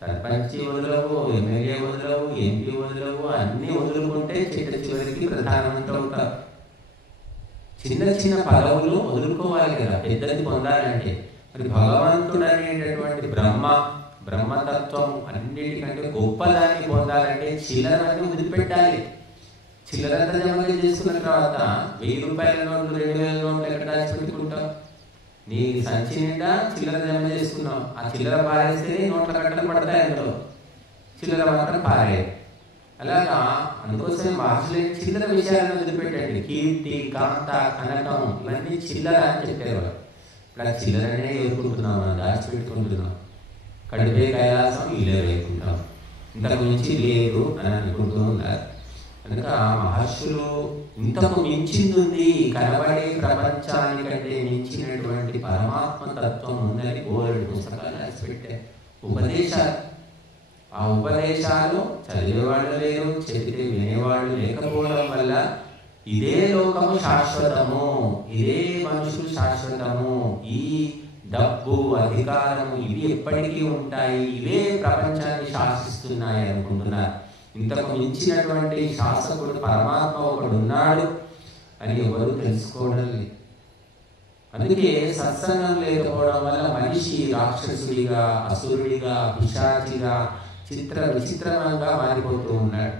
సర్పంచ్ వదలవు, ఎమ్మెల్యే వదలవు, ఎంపీ వదలవు, అన్నీ వదులుకుంటే చివరికి ప్రధానమంత్రి అవుతారు. చిన్న పదవులు వదులుకోవాలి కదా పెద్దది పొందాలంటే. మరి భగవంతుడు అనేటటువంటి బ్రహ్మతత్వం అన్నిటికంటే గొప్పదాన్ని పొందాలంటే చిల్లరని వదిలిపెట్టాలి. చిల్లరంతా జమ చేసుకున్న తర్వాత 1000 రూపాయల నోట్లు, 2000 నోట్లు ఎక్కడ దాచిపెట్టుకుంటావు? నీ సంచి నిండా చిల్లర జమ చేసుకున్నావు. ఆ చిల్లర పారేస్తే నోట్ల కట్టలు పడతాయి, అందులో చిల్లర మాత్రం పారేది. అలాగా అందుకోసమే మహర్షులు చిల్లర విషయాలను వదిలిపెట్టండి. కీర్తి, కాంత, కనకం ఇవన్నీ చిల్లర అని చెప్పేవారు. ఇప్పుడు ఆ చిల్లరనే ఎదుర్కొంటున్నాం, మనం దాచిపెట్టుకుంటున్నాం. కడిపే కైలాసం ఇల్లే వేసుకుంటాం, ఇంతకు మించి లేదు అని అనుకుంటూ ఉన్నారు. కనుక మహర్షులు ఇంతకు మించింది, కనబడే ప్రపంచానికంటే మించినటువంటి పరమాత్మ తత్వం ఉందని బోలెడు పుస్తకాలు రాసి పెట్టారు. ఉపదేశాలు, ఆ ఉపదేశాలు చదివేవాళ్ళు లేరు, చెబితే వినేవాళ్ళు లేకపోవడం వల్ల ఇదే లోకము శాశ్వతము, ఇదే మనుషులు శాశ్వతము, ఈ డబ్బు, అధికారము ఇవి ఎప్పటికీ ఉంటాయి, ఇవే ప్రపంచాన్ని శాసిస్తున్నాయి అనుకుంటున్నారు. ఇంతకు మించినటువంటి శాసకుడు పరమాత్మ ఒకడు ఉన్నాడు అని ఎవరు తెలుసుకోవడం లేదు. అందుకే సత్సంగం లేకపోవడం వల్ల మనిషి రాక్షసుడిగా, అసురుడిగా, పిశాచిగా, విచిత్రంగా మారిపోతూ ఉన్నాడు.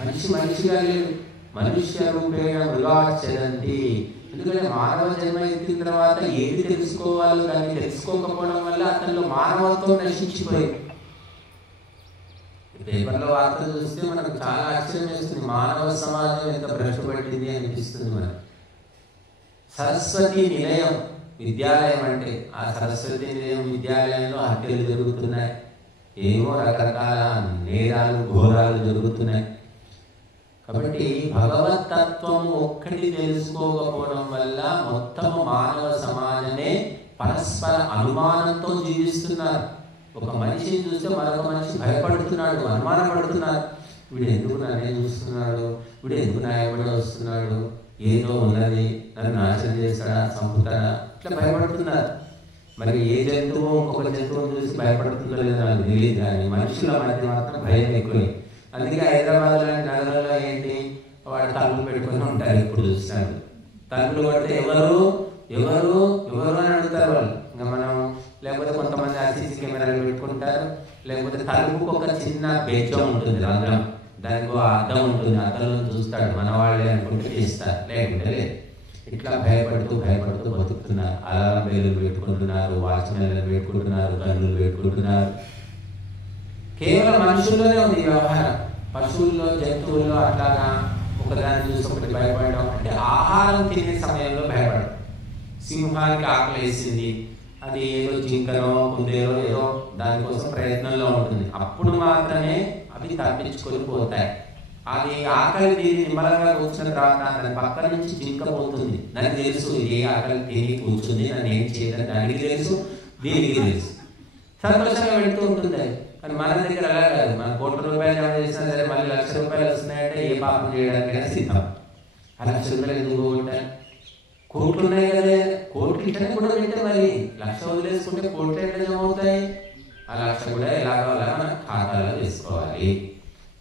మనిషిగా లేదు. మనుష్య రూపేణ మృగాశ్చరంతి. ఎందుకంటే మానవ జన్మ ఎత్తిన తర్వాత ఏది తెలుసుకోవాలో దాన్ని తెలుసుకోకపోవడం వల్ల అతనిలో మానవత్వం నశించిపోయింది. పేపర్లో వార్తలు చూస్తే మనకు చాలా ఆశ్చర్యం వేస్తుంది. మానవ సమాజం ఎంత భ్రష్టుపట్టింది అనిపిస్తుంది మనకు. సరస్వతి నిలయం విద్యాలయం అంటే ఆ సరస్వతి నిలయం విద్యాలయంలో హత్యలు జరుగుతున్నాయి, ఏమో రకరకాల నేరాలు, ఘోరాలు జరుగుతున్నాయి. కాబట్టి భగవతత్వం ఒక్కటి తెలుసుకోకపోవడం వల్ల మొత్తము మానవ సమాజమే పరస్పర అనుమానంతో జీవిస్తున్నారు. ఒక మనిషిని చూస్తే మరొక మనిషి భయపడుతున్నాడు, అనుమానపడుతున్నారు. వీడు ఎందుకు నన్నే చూస్తున్నాడు, వీడు ఎందుకు నా ఎవడో వస్తున్నాడు, ఏదో ఉన్నది, నన్ను నాశనం చేస్తాడా, చంపుతాడా, ఇట్లా భయపడుతున్నారు. మరి ఏ జంతువు ఇంకొక జంతువుని చూసి భయపడుతుందో లేదో నాకు తెలియదు, కానీ మనుషుల మధ్య మాత్రం భయం ఎక్కువే. అందుకే హైదరాబాద్ లాంటి నగరంలో ఏంటి, వాడు తలుపులు పెట్టుకుని ఉంటారు. ఇప్పుడు చూస్తాడు తలుపులు కొడితే ఎవరు ఎవరు ఎవరు అని అడుగుతారు వాళ్ళు. ఇంకా మనం లేకపోతే కొంతమంది ఆర్సీసీ కెమెరాలు పెట్టుకుంటారు, లేకపోతే తలుపుకు ఒక చిన్న బెచ్చం ఉంటుంది, రంధ్రం, దానికి అద్దం ఉంటుంది, అద్దంలో చూస్తాడు, మన వాళ్ళే అనుకుంటే చేస్తారు, లేకుంటే లేదు. ఇట్లా భయపడుతూ బతుకుతున్నారు. అలారం బేలులు పెట్టుకుంటున్నారు, వాచ్మెన్లను పెట్టుకుంటున్నారు, గన్నులు పెట్టుకుంటున్నారు. కేవలం మనుషుల్లోనే ఉంది వ్యవహారం. పశువుల్లో, జంతువుల్లో అట్లాగా ఒక ఒకదాన్ని చూసి ఒకటి భయపడడం అంటే ఆహారం తినే సమయంలో భయపడడం. సింహానికి ఆకలి వేసింది, అది ఏదో జింకనో కుందేలో ఏదో దానికోసం ప్రయత్నంలో ఉంటుంది, అప్పుడు మాత్రమే అవి తప్పించుకొని పోతాయి. అది ఆకలి తీరి నిమ్మలంగా కూర్చున్న తర్వాత దాని పక్కన నుంచి జింక పోతుంది. దానికి తెలుసు ఇది ఆకలి తిని కూర్చుంది, నన్ను ఏం చేయదని దానికి తెలుసు, దీనికి తెలుసు, సంతోషంగా వెళుతూ ఉంటుంది. కానీ మన దగ్గర అలా కాదు. మన ₹1,00,000 జమ చేసినా సరే మళ్ళీ ₹1,00,000 వస్తున్నాయంటే ఏ పాపం చేయడానికైనా సిద్ధం. ఆ ₹1,00,000 ఎందుకు ఉంటాయి? కోట్లు ఉన్నాయి కదా, కోట్లు ఇట్లనే కూడా పెట్టే, మరి 1,00,000 వదిలేసుకుంటే కోట్లు ఎట్లా జమ అవుతాయి? ఆ 1,00,000 కూడా ఎలాగో అలా మన ఖాతాలో వేసుకోవాలి.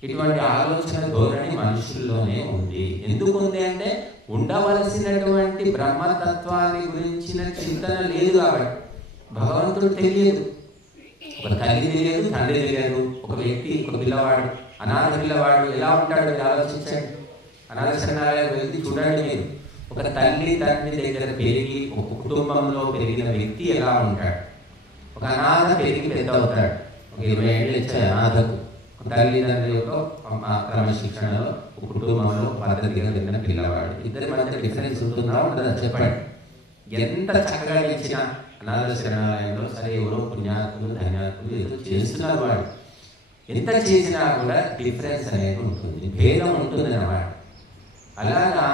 ఇటువంటి ఆలోచన ధోరణి మనుషుల్లోనే ఉంది. ఎందుకు ఉంది అంటే ఉండవలసినటువంటి బ్రహ్మతత్వాన్ని గురించిన చింతన లేదు కాబట్టి. భగవంతుడు తెలియదు, ఒక తల్లి తెలియదు, తండ్రి తెలియదు. ఒక వ్యక్తి, ఒక పిల్లవాడు, అనాథ పిల్లవాడు ఎలా ఉంటాడు మీరు ఆలోచించండి. అనాథ శరణాలయం వెళ్ళి చూడండి మీరు. ఒక తల్లి తండ్రి దగ్గర పెరిగి ఒక కుటుంబంలో పెరిగిన వ్యక్తి ఎలా ఉంటాడు? ఒక అనాథ పెరిగి పెద్ద అవుతాడు. ఒక 20 ఏళ్ళు వచ్చాయి అనాథకు. ఒక తల్లి తండ్రి యొక్క క్రమశిక్షణలో ఒక కుటుంబంలో పద్ధతిగా పెరిగిన పిల్లవాడు, ఇద్దరి మధ్య డిఫరెన్స్ ఉంటుందా ఉండదా చెప్పండి? ఎంత చక్కగా ఇచ్చినా అనాథ శరణాలయంలో సరే ఎవరో పుణ్యాత్ములు ధన్యాత్ములు ఏదో చేస్తున్నారు, వాడు ఎంత చేసినా కూడా డిఫరెన్స్ అనేది ఉంటుంది, భేదం ఉంటుంది అన్నమాట. అలాగా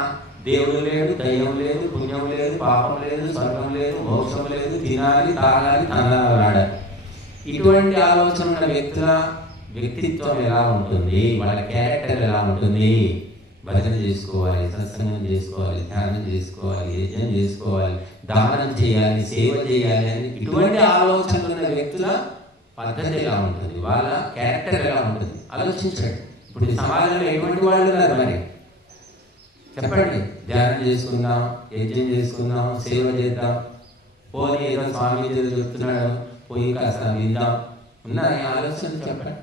దేవుడు లేడు, దయ్యం లేదు, పుణ్యం లేదు, పాపం లేదు, స్వర్గం లేదు, మోక్షం లేదు, తినాలి తాగాలి తనాలి. ఇటువంటి ఆలోచన ఉన్న వ్యక్తుల వ్యక్తిత్వం ఎలా ఉంటుంది, వాళ్ళ క్యారెక్టర్ ఎలా ఉంటుంది? భజన చేసుకోవాలి, సత్సంగం చేసుకోవాలి, ధ్యానం చేసుకోవాలి, యజ్ఞం చేసుకోవాలి, దానం చేయాలి, సేవ చేయాలి అని ఇటువంటి ఆలోచనలు ఉన్న వ్యక్తుల పద్ధతి ఎలా ఉంటుంది, వాళ్ళ క్యారెక్టర్ ఎలా ఉంటుంది ఆలోచించండి. ఇప్పుడు ఈ సమాజంలో ఎటువంటి వాళ్ళు ఉన్నారు మరి చెప్పండి? ధ్యానం చేసుకుందాం, యజ్ఞం చేసుకుందాం, సేవ చేద్దాం, పోనీ ఏదో స్వామి చెప్తున్నాడు పోయి కాస్త విందాం, ఉన్నాయి ఆలోచన చెప్పండి.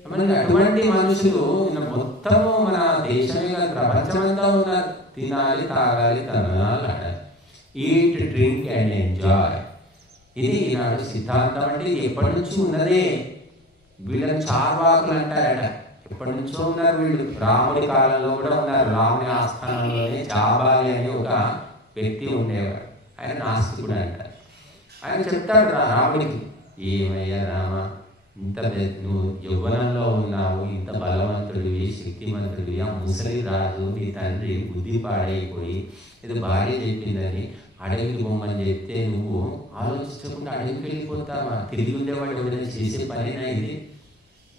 మనకి అటువంటి మనుషులు మొత్తము మన దేశమే కాదు ప్రపంచమంతా ఉన్నారు. తినాలి తాగాలి Tenali, eat drink and enjoy. ఇది ఈనాడు సిద్ధాంతం. అంటే ఇది ఎప్పటి నుంచి ఉన్నదే. వీళ్ళని చార్వాకులు అంటారట. ఎప్పటి నుంచో ఉన్నారు వీళ్ళు. రాముడి కాలంలో కూడా ఉన్నారు. రాముడి ఆస్థానంలోనే చాబాలి అనే ఒక వ్యక్తి ఉండేవాడు. ఆయన నాస్తికుడు అంటారు. ఆయన చెప్తాడు రాముడికి, ఏమయ్యా రామ, ఇంత నువ్వు యవ్వనంలో ఉన్నావు, ఇంత బలవంతుడివి, శక్తిమంతుడివి, ఆ ముసలి రాజు నీ తండ్రి బుద్ధి పాడైపోయి ఏదో భార్య చెప్పిందని అడవికి బొమ్మని చెప్తే నువ్వు ఆలోచించకుండా అడవికి వెళ్ళిపోతావా? తిరిగి ఉండేవాడు ఎవరైనా చేసే పనేనా ఇది?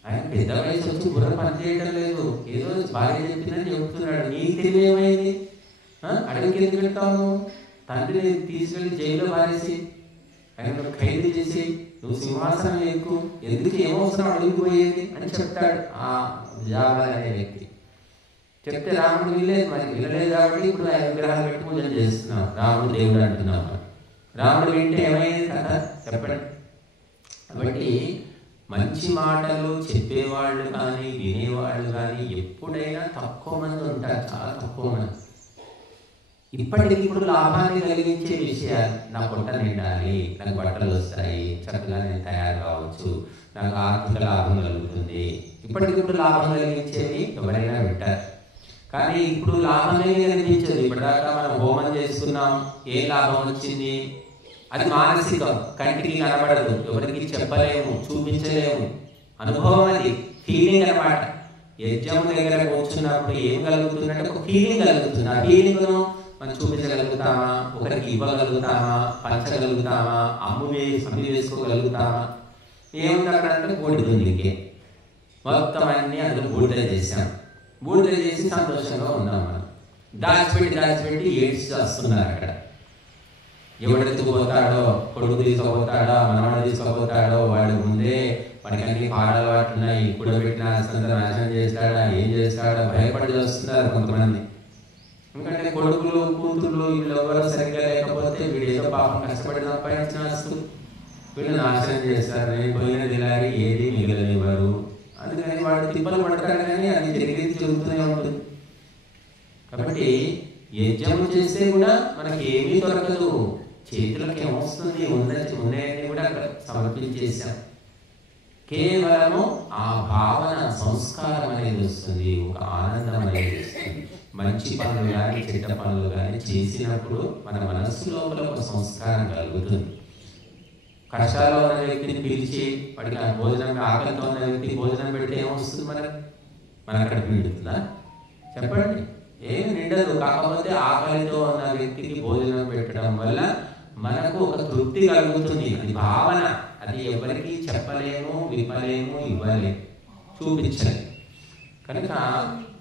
ఆయన పెద్ద వయసు వచ్చి బుర్ర పని చేయడం లేదు, ఏదో భార్య చెప్పిందని చెబుతున్నాడు. నీకు తెలియమైంది, అడవికి ఎందుకు వెళ్తావు? తండ్రిని తీసుకెళ్ళి జైల్లో పారేసి ఆయన ఖైదు చేసి నువ్వు సింహాసనం ఎక్కువ, ఎందుకు ఏమవసరం అడిగిపోయేది అని చెప్తాడు ఆ జాబాలి అనే వ్యక్తి. చెప్తే రాముడు వినలేదు. మరి వినలేదు కాబట్టి ఇప్పుడు ఆయన విగ్రహాలు పెట్టి పూజలు చేస్తున్నాం, రాముడు దేవుడు అంటున్నాం. రాముడు వింటే ఏమైంది కదా చెప్పండి? కాబట్టి మంచి మాటలు చెప్పేవాళ్ళు కానీ వినేవాళ్ళు కానీ ఎప్పుడైనా తక్కువ మంది ఉంటారు, చాలా తక్కువ మంది. ఇప్పటికి ఇప్పుడు లాభాన్ని కలిగించే విషయాలు, నా పొట్ట నిండాలి, నాకు బట్టలు వస్తాయి, చక్కగా నేను తయారు కావచ్చు, నాకు ఆర్థిక లాభం కలుగుతుంది, ఇప్పటికిప్పుడు లాభం కలిగించేవి ఎవరైనా వింటారు. కానీ ఇప్పుడు లాభమే కనిపించదు. ఇప్పటిదాకా మనం హోమం చేసుకున్నాం, ఏం లాభం వచ్చింది? అది మానసికం, కంటికి కనబడదు, ఎవరికి చెప్పలేము, చూపించలేము, అనుభవం, అది ఫీలింగ్ అన్నమాట. యజ్ఞం దగ్గర కూర్చున్నప్పుడు ఏం కలుగుతుందంటే ఒక ఫీలింగ్ కలుగుతుంది. ఆ ఫీలింగ్ను మనం చూపించగలుగుతామా? ఒకరికి ఇవ్వగలుగుతామా? పంచగలుగుతామా? అమ్మి వేసుకోగలుగుతామా? ఏముంది అక్కడ? బూడిద ఉంది. ఇంకే మొత్తం అన్ని అందులో బూడిద చేసాం. బూడిద చేసి సంతోషంగా ఉన్నాం. మనం దాచిపెట్టి ఏడ్చి వస్తున్నారు. అక్కడ ఎవడు ఎత్తుకుపోతాడో, కొడుకు తీసుకుపోతాడో, మనవాడు తీసుకుపోతాడో, వాడు ముందే వాడికి అన్ని పాడలవాట్లు ఉన్నాయి, కూడబెట్టిన నాశనం చేస్తాడా, ఏం చేస్తాడో భయపడి వస్తున్నారు కొంతమంది. ఎందుకంటే కొడుకులు కూతుర్లు వీళ్ళు ఎవరో సరిగ్గా లేకపోతే వీడు ఏదో పాపం కష్టపడి సంపాదించిన ఆస్తులు వీళ్ళు నాశనం చేస్తారు. నేను పోయినది ఇలాగే ఏది మిగలనివ్వరు. అందుకని వాడు తిప్పలు పడతాడు, కానీ అది జరిగేది జరుగుతూనే ఉంటుంది. కాబట్టి యజ్ఞం చేస్తే కూడా మనకి ఏమీ దొరకదు, చేతులకు ఏమొస్తుంది? ఉన్నాయని కూడా అక్కడ సమర్పించేశాం. కేవలము ఆ భావన సంస్కారం అనేది వస్తుంది, ఒక ఆనందం అనేది వస్తుంది. మంచి పనులు కానీ చెడ్డ పనులు కానీ చేసినప్పుడు మన మనస్సు లోపల ఒక సంస్కారం కలుగుతుంది. కష్టాల్లో ఉన్న వ్యక్తిని పిలిచి వాడికి ఆ భోజనం, ఆకలితో ఉన్న వ్యక్తికి భోజనం పెడితే ఏమొస్తుంది? మన అక్కడ నిండుతుందా? చెప్పండి, ఏమి నిండదు. కాకపోతే ఆకలితో ఉన్న వ్యక్తికి భోజనం పెట్టడం వల్ల మనకు ఒక తృప్తి కలుగుతుంది. అది భావన, అది ఎవరికి చెప్పలేము, విప్పలేము, ఇవ్వలేము, చూపించలేము. కనుక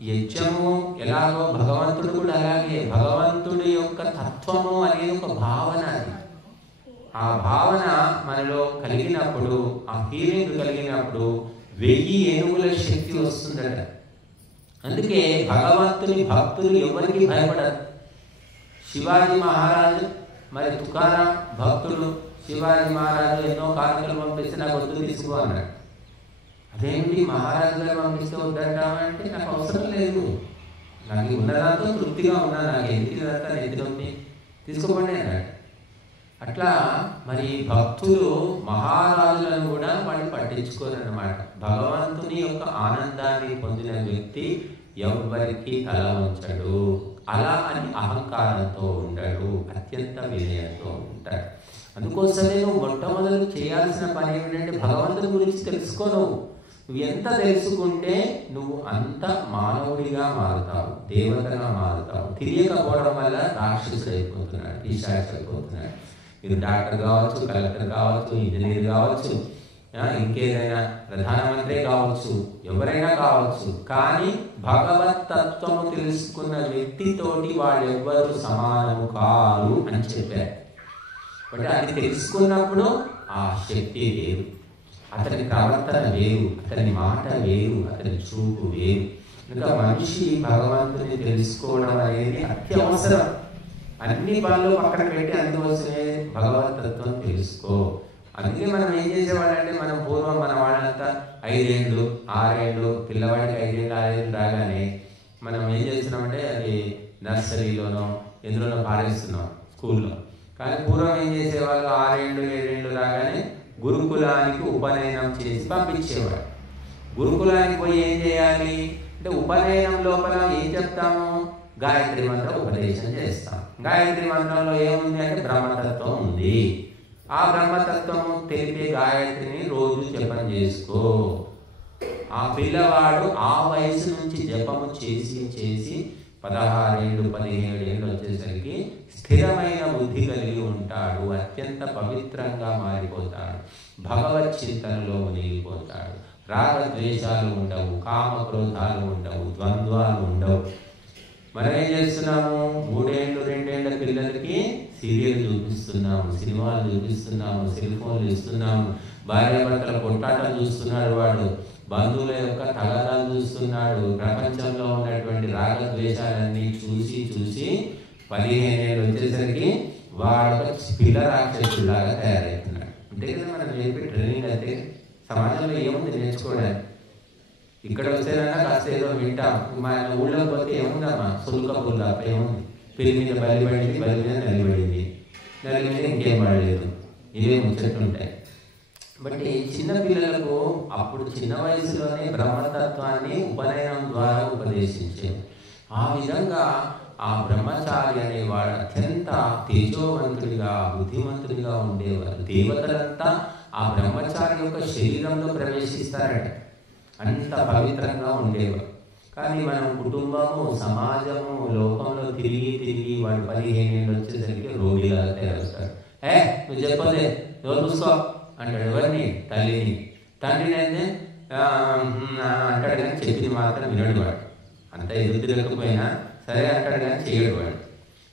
యజ్ఞము ఎలాగో భగవంతుడు కూడా అలాగే, భగవంతుడి యొక్క తత్వము అనేది ఒక భావన. అది ఆ భావన మనలో కలిగినప్పుడు, ఆ ఫీలింగ్ కలిగినప్పుడు 1000 ఏనుగుల శక్తి వస్తుందట. అందుకే భగవంతుని భక్తులు ఎవరికి భయపడరు. శివాజీ మహారాజు, మరి తుకారాం భక్తుడు, శివాజీ మహారాజు ఎన్నో కానుకలు పంపిస్తే నాకు వద్దు తీసుకో అన్నాడు. అదేంటి మహారాజు గారు పంపిస్తే వద్దంటామంటే నాకు అవసరం లేదు, నాకు ఉన్నదాంతో తృప్తిగా ఉన్నా, నాకు ఎందుకు ఇదంతా ఎదురొంది, తీసుకోండి అన్నాడు. అట్లా మరి భక్తులు మహారాజులను కూడా వాళ్ళు పట్టించుకోరన్నమాట. భగవంతుని యొక్క ఆనందాన్ని పొందిన వ్యక్తి ఎవరికి తల ఉంచడు, అలా అని అహంకారంతో ఉండడు, అత్యంత వినయంతో ఉంటాడు. అందుకోసమే నువ్వు మొట్టమొదటి చేయాల్సిన పని ఏమిటంటే భగవంతుని గురించి తెలుసుకో. నువ్వు ఎంత తెలుసుకుంటే నువ్వు అంత మానవుడిగా మారుతావు, దేవతగా మారుతావు. తెలియకపోవడం వల్ల రాక్షసుడు అయిపోతున్నాడు, పిశాచి అయిపోతున్నాడు. మీరు డాక్టర్ కావచ్చు, కలెక్టర్ కావచ్చు, ఇంజనీర్ కావచ్చు, ఇంకేదైనా ప్రధానమంత్రి కావచ్చు, ఎవరైనా కావచ్చు. కానీ భగవత్ తత్వము తెలుసుకున్న వ్యక్తితోటి వాళ్ళెవ్వరూ సమానము కారు అని చెప్పారు. అంటే అది తెలుసుకున్నప్పుడు ఆ శక్తి వేరు, అతని ప్రవర్తన వేరు, అతని మాట వేరు, అతని చూపు వేరు. ఇంకా మనిషి భగవంతుని తెలుసుకోవడం అనేది అత్యవసరం. అన్ని పనులు పక్కన పెట్టి అందుకోసమే భగవతత్వం తెలుసుకో. అందుకే మనం ఏం చేసేవాళ్ళంటే, మనం పూర్వం మన వాళ్ళంతా 5 ఏళ్ళు 6 ఏళ్ళు, పిల్లవాడికి 5 ఏళ్ళు 6 ఏళ్ళు రాగానే మనం ఏం చేస్తున్నామంటే అది నర్సరీలోనో ఎందులోనో పారేస్తున్నాం స్కూల్లో. కానీ పూర్వం ఏం చేసేవాళ్ళు, 6 ఏళ్ళు 7 ఏళ్ళు రాగానే గురుకులానికి ఉపనయనం చేసి పంపించేవాడు. గురుకులానికి పోయి ఏం చేయాలి అంటే, ఉపనయనం లోపల ఏం చెప్తాము, గాయత్రి మంత్రం ఉపదేశం చేస్తాం. గాయత్రి మంత్రంలో ఏముంది అంటే బ్రహ్మతత్వం ఉంది. ఆ బ్రహ్మతత్వము తెలిపే గాయత్రిని రోజు జపం చేసుకో. ఆ పిల్లవాడు ఆ వయసు నుంచి జపము చేసి చేసి 16 ఏళ్ళు 17 ఏళ్ళు వచ్చేసరికి స్థిరమైన బుద్ధి కలిగి ఉంటాడు, అత్యంత పవిత్రంగా మారిపోతాడు, భగవత్ చింతనలో మునిగిపోతాడు. రాగద్వేషాలు ఉండవు, కామక్రోధాలు ఉండవు, ద్వంద్వాలు ఉండవు. మనం ఏం చేస్తున్నాము, 3 ఏళ్ళు 2 ఏళ్ళ పిల్లలకి సీరియల్ చూపిస్తున్నాము, సినిమాలు చూపిస్తున్నాము, సెల్ ఫోన్లు ఇస్తున్నాము, భార్యాభర్తల కొట్టాటం చూస్తున్నాడు, వాడు బంధువుల యొక్క తగాదాలు చూస్తున్నాడు. ప్రపంచంలో ఉన్నటువంటి రాగద్వేషాలన్నీ చూసి చూసి 15 ఏళ్ళు వచ్చేసరికి వాడు పిల్ల రాక్షసులాగా తయారవుతున్నాడు. అంతే కదా మనం చెప్పి ట్రైనింగ్. అయితే సమాజంలో ఏముంది నేర్చుకోవడానికి? ఇక్కడ వచ్చేదన్నా కాస్త ఏదో వింటాం. మన ఊళ్ళో పోతే ఏముందమ్మా, సుల్క పుల్ల ఏముంది, పిల్లి మీద బలి పడింది, బలి మీద నలిపడింది, నలి మీద ఇంకేం పడలేదు, ఇవే ముచ్చట్లుంటాయి. బట్ చిన్న పిల్లలకు అప్పుడు చిన్న వయసులోనే బ్రహ్మతత్వాన్ని ఉపనయనం ద్వారా ఉపదేశించేది. ఆ విధంగా ఆ బ్రహ్మచారి అనేవాడు అత్యంత తేజోవంతుడిగా బుద్ధిమంతుడిగా ఉండేవారు. దేవతలంతా ఆ బ్రహ్మచారి యొక్క శరీరంలో ప్రవేశిస్తారట, అంత పవిత్రంగా ఉండేవారు. కానీ మనం కుటుంబము, సమాజము, లోకంలో తిరిగి తిరిగి వాడు 15 ఏళ్ళు వచ్చేసరికి రోగిలా తయారవుతాడు. నువ్వు చెప్పలే, ఎవరు చూసుకో అంటాడు. ఎవరిని? తల్లిని. తండ్రిని అయితే అంటాడు, కానీ చెప్పింది మాత్రం వినడు వాడు. అంత ఎదురు తిరగకపోయినా సరే అంటాడు, కానీ చేయడు వాడు.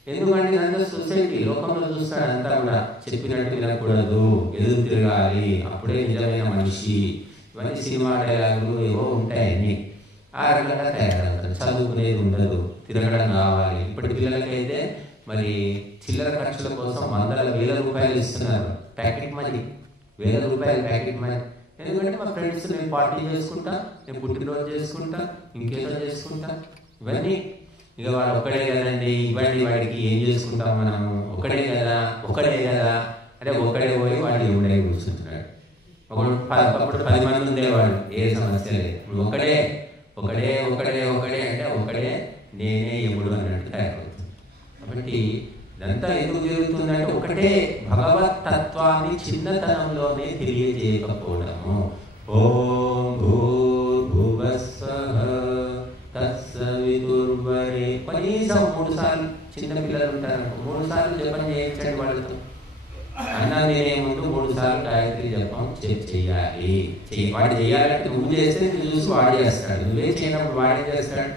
ఎందుకంటే అంతా సొసైటీ లోకంలో చూస్తాడు, అంతా కూడా చెప్పినట్టు వినకూడదు, ఎదురు తిరగాలి, అప్పుడే నిజమైన మనిషి. ఇవన్నీ సినిమా డైలాగులు ఏవో ఉంటాయని ఆ రకంగా తయారవుతారు. చదువుకునేది ఉండదు, తిరగడం కావాలి. ఇప్పటి పిల్లలకైతే మరి చిల్లర ఖర్చుల కోసం 100,000 రూపాయలు ఇస్తున్నారు. ప్యాకెట్ మనీ, 1000 రూపాయలు ప్యాకెట్ మనీ. ఎందుకంటే మా ఫ్రెండ్స్ నేను పార్టీ చేసుకుంటా, నేను పుట్టినరోజు చేసుకుంటా, ఇంకేదో చేసుకుంటా, ఇవన్నీ. ఇక వాడు ఒక్కడే కదండి, ఇవ్వండి వాడికి, ఏం చేసుకుంటాం మనము, ఒకడే కదా అంటే ఒక్కడే పోయి వాడు ఎవడే కూర్చుంటున్నాడు. ఒకప్పుడు 10 మంది ఉండేవాడు, ఏ సమస్య లేదు. ఇప్పుడు ఒకడే అంటే ఒకడే నేనే ఎప్పుడు ఒకటే భగవత్ తత్వాన్ని చిన్నతనంలోనే తెలియజేయకపోవడము. ఓం భూర్భువస్సః తత్సవితుర్వరే కనీసం 3 సార్లు, చిన్న పిల్లలు ఉంటారు 3 సార్లు జపం చేయించండి వాళ్ళతో. అన్నం తినే ముందు 3 సార్లు గాయత్రి జపం చెయ్యాలి. వాడు చేయాలంటే నువ్వు చేస్తే నువ్వు చూసి వాడు చేస్తాడు, నువ్వే చేయనప్పుడు వాడే చేస్తాడు.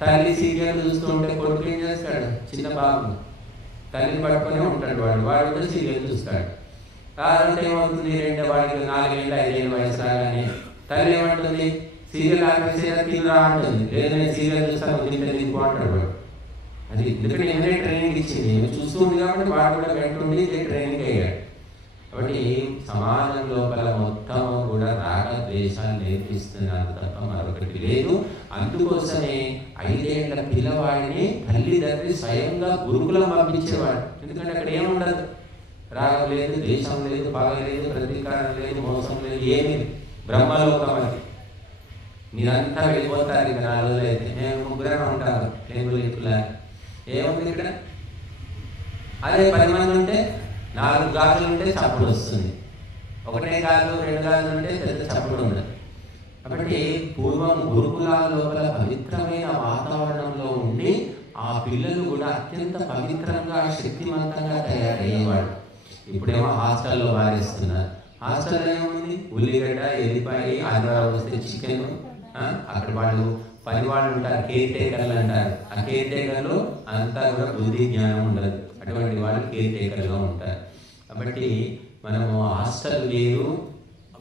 తల్లి సీరియల్ చూస్తూ ఉంటే కొడుకు ఏం చేస్తాడు, చిన్న బాబు తల్లిని పట్టుకునే ఉంటాడు, వాడు కూడా సీరియల్ చూస్తాడు. కాదంటే ఏమవుతుంది, వాడికి 4 ఏళ్ళు 5 ఏళ్ళు వయసు రాగానే తల్లి ఏమంటుంది, సీరియల్ ఆపేసేదా తినరా అంటుంది. లేదు నేను సీరియల్ చూస్తాను తింటే తినుకో అంటాడు వాడు. అది ఎందుకంటే ఏమైనా ట్రైనింగ్ ఇచ్చింది, చూస్తుంది కాబట్టి వాడు కూడా వెంటుండి ట్రైనింగ్ అయ్యాడు. కాబట్టి సమాజం లోపల మొత్తం కూడా రాగ ద్వేషాలు నేర్పిస్తున్నారు తప్ప మరొకటి లేదు. అందుకోసమే 5 ఏళ్ల పిల్లవాడిని తల్లిదండ్రి స్వయంగా గురుకులం పంపించేవాడు. ఎందుకంటే అక్కడ ఏముండదు, రాగం లేదు, ద్వేషం లేదు, పగ లేదు, ప్రతీకారం లేదు, మోసం లేదు, ఏమీ బ్రహ్మలోకం అది. మీరంతా వెళ్ళిపోతారు ఇక 4 రోజులు అయితే. మేము 3 ఉంటాము లేకులా ఏముంది ఇక్కడ. అదే 10 మంది ఉంటే 4 గాజులు ఉంటే చప్పుడు వస్తుంది, 1 గాజు 2 గాజులు ఉంటే పెద్ద చప్పుడు ఉండదు. కాబట్టి పూర్వం గురుకులాల లోపల పవిత్రమైన వాతావరణంలో ఉండి ఆ పిల్లలు కూడా అత్యంత పవిత్రంగా శక్తివంతంగా తయారయ్యేవాడు. ఇప్పుడేమో హాస్టల్లో వారేస్తున్నారు. హాస్టల్లో ఏముంది, ఉల్లిగడ్డ, ఎల్లిపాయ, ఆదివారం వస్తే చికెన్. అక్కడ వాళ్ళు పని వాళ్ళు ఉంటారు, కేర్ టేకర్లు అంటారు. ఆ కేర్ టేకర్లు అంతా కూడా బుద్ధి జ్ఞానం ఉండదు, అటువంటి వాళ్ళు కేర్ టేకర్గా ఉంటారు. కాబట్టి మనము హాస్టల్ వేరు,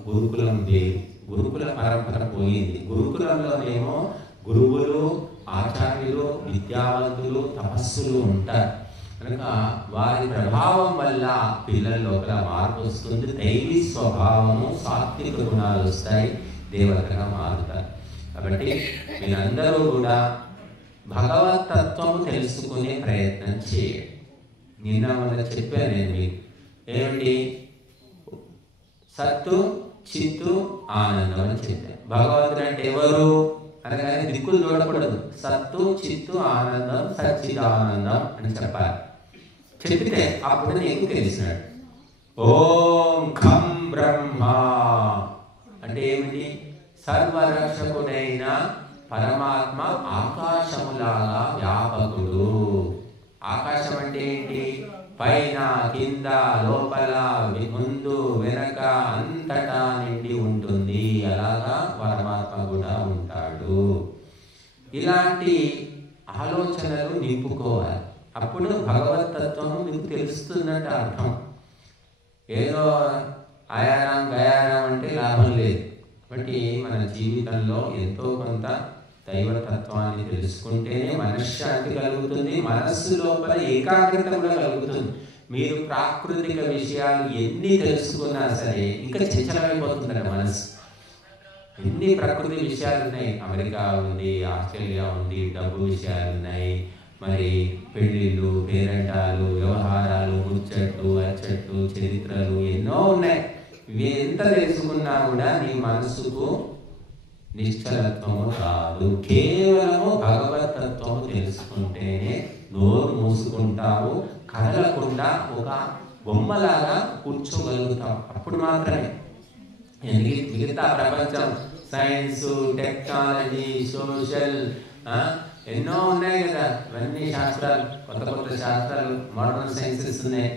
గురుకులం వేరు. గురుకుల పరంపర పోయింది. గురుకులంలోనేమో గురువులు, ఆచార్యులు, విద్యావంతులు, తపస్సులు ఉంటారు. కనుక వారి ప్రభావం వల్ల పిల్లల లోపల మార్పు వస్తుంది. దైవీ స్వభావము, సాత్విక గుణాలు వస్తాయి, దేవతగా మారుతారు. కాబట్టి మీరందరూ కూడా భగవత్ తత్వము తెలుసుకునే ప్రయత్నం చేయండి. నిన్న మొన్న చెప్పాను నేను మీకు, ఏమిటి సత్తు చిత్తు ఆనందం అని చెప్పాను. భగవంతుడు అంటే ఎవరు అనగానే దిక్కులు చూడకూడదు, సత్తు చిత్తు ఆనందం సచ్చిదానందం అని చెప్పాలి. చెప్తే అప్పుడు నీకు తెలిసినాడు. ఓం ఖం బ్రహ్మ అంటే ఏమిటి, సర్వరక్షకుడైన పరమాత్మ ఆకాశములాగా వ్యాపకుడు. ఆకాశం అంటే ఏంటి, పైన కింద లోపల ముందు వెనక అంతటా నిండి ఉంటుంది. అలాగా పరమాత్మ కూడా ఉంటాడు. ఇలాంటి ఆలోచనలు నింపుకోవాలి. అప్పుడు భగవతత్వం మీకు తెలుస్తున్నట్టు అర్థం. ఏదో ఆయారం గయారం అంటే లాభం లేదు. కాబట్టి మన జీవితంలో ఎంతో కొంత దైవతత్వాన్ని తెలుసుకుంటేనే మనశ్శాంతి కలుగుతుంది, మనస్సు లోపల ఏకాగ్రత కూడా కలుగుతుంది. మీరు ప్రాకృతిక విషయాలు ఎన్ని తెలుసుకున్నా సరే ఇంకా చంచలమైపోతుందండి మనసు. ఎన్ని ప్రకృతి విషయాలు ఉన్నాయి, అమెరికా ఉంది, ఆస్ట్రేలియా ఉంది, డబ్బు విషయాలు ఉన్నాయి, మరి పెళ్ళిళ్ళు, పేరంటాలు, వ్యవహారాలు, ముచ్చట్లు, అచ్చట్లు, చరిత్రలు ఎన్నో ఉన్నాయి. ఇవి ఎంత తెలుసుకున్నా కూడా నీ మనసుకు నిశ్చలత్వము రాదు. కేవలము భగవతత్వము తెలుసుకుంటేనే నోరు మూసుకుంటావు, కదలకుండా ఒక బొమ్మలాగా కూర్చోగలుగుతాం. అప్పుడు మాత్రమే మిగతా ప్రపంచం, సైన్స్, టెక్నాలజీ, సోషల్ ఎన్నో ఉన్నాయి కదా, ఇవన్నీ శాస్త్రాలు, కొత్త కొత్త శాస్త్రాలు, మోడర్న్ సైన్సెస్ ఉన్నాయి.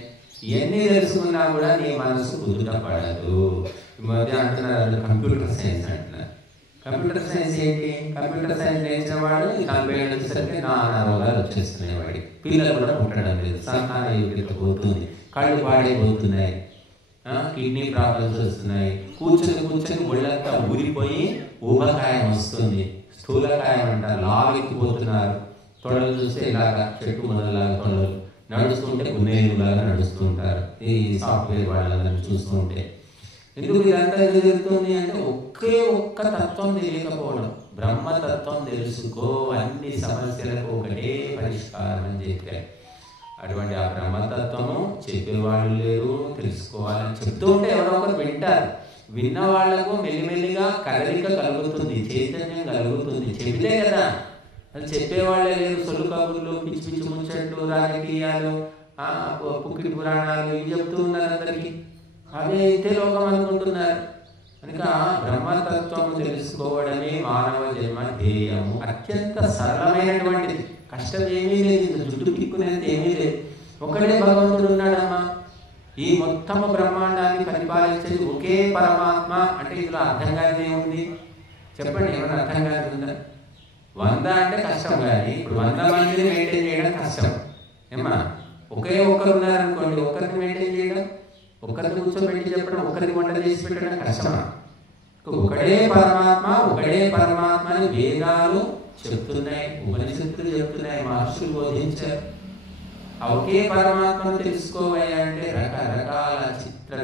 ఇవన్నీ తెలుసుకున్నా కూడా నీ మనసు కుదుట పడదు. ఈ మధ్య అంటున్నారు కంప్యూటర్ సైన్స్ అంటున్నారు. కంప్యూటర్ సైన్స్ ఏంటి, కంప్యూటర్ సైన్స్ నేర్చిన వాడు 40 ఏళ్ళు వచ్చేసరికి నానా రోగాలు వచ్చేస్తున్నాయి. వాడికి పిల్లలు కూడా పుట్టడం లేదు, సంతాన యోగ్యత పోతుంది, కళ్ళు పాడైపోతున్నాయి, కిడ్నీ ప్రాబ్లమ్స్ వస్తున్నాయి, కూర్చొని ఒళ్ళంతా ఊరిపోయి ఊబకాయం వస్తుంది, స్థూలకాయం అంటారు, లావెక్కిపోతున్నారు. తొడలు చూస్తే ఇలాగా చెట్టు మొదలలాగా తొడలు, నడుస్తుంటే గున్నేరులాగా నడుస్తుంటారు. ఈ సాఫ్ట్వేర్ వాళ్ళందరినీ చూస్తుంటే ఎందుకు ఇదంతా జరుగుతుంది అంటే ఒక్క తత్వం తెలియకపోవడం. బ్రహ్మతత్వం తెలుసుకో, అన్ని సమస్యలకు ఒకటే పరిష్కారం అని చెప్పారు. అటువంటి ఆ బ్రహ్మతత్వము చెప్పేవాళ్ళు లేరు, తెలుసుకోవాలని చెప్తూ ఉంటే ఎవరో ఒకరు వింటారు. విన్న వాళ్లకు మెల్లిమెల్లిగా కదలిక కలుగుతుంది, చైతన్యం కలుగుతుంది. చెబితే కదా, అది చెప్పేవాళ్ళే లేరు. సొల్లు కబుర్లు, పిచ్చి పిచ్చి ముచ్చట్లు, రాజకీయాలు, పుక్కిడి పురాణాలు ఇవి చెప్తూ ఉన్నారు అందరికీ. అవే అయితే లోకం అనుకుంటున్నారు. కనుక బ్రహ్మతత్వము తెలుసుకోవడమే మానవ జన్మ ధ్యేయము. అత్యంత సరళమైనటువంటిది, కష్టం ఏమీ లేదు, జుట్టు పిక్కునేంత ఏమీ లేదు. ఒకడే భగవంతుడు ఉన్నాడమ్మా. ఈ మొత్తము బ్రహ్మాండాన్ని పరిపాలించేది ఒకే పరమాత్మ. అంటే ఇందులో అర్థం కాదు ఏముంది చెప్పండి, ఏమైనా అర్థం కాదు ఉందా? 100 అంటే కష్టం, కానీ ఇప్పుడు 100 మందిని మెయింటైన్ చేయడం కష్టం. ఏమా ఒకే ఒక్కరు ఉన్నారనుకోండి, ఒక్కరిని మెయింటైన్ చేయడం, ఒక్కరిని కూర్చోబెట్టి చెప్పడం, ఒక్కరికి వంట చేసి పెట్టడం కష్టమా? ఒకడే పరమాత్మ, ఒకడే పరమాత్మ అని వేదాలు చెప్తున్నాయి, ఉపనిషత్తులు చెప్తున్నాయి, మహర్షులు బోధించారు. ఒకే పరమాత్మను తెలుసుకోవయ్యా అంటే రకరకాల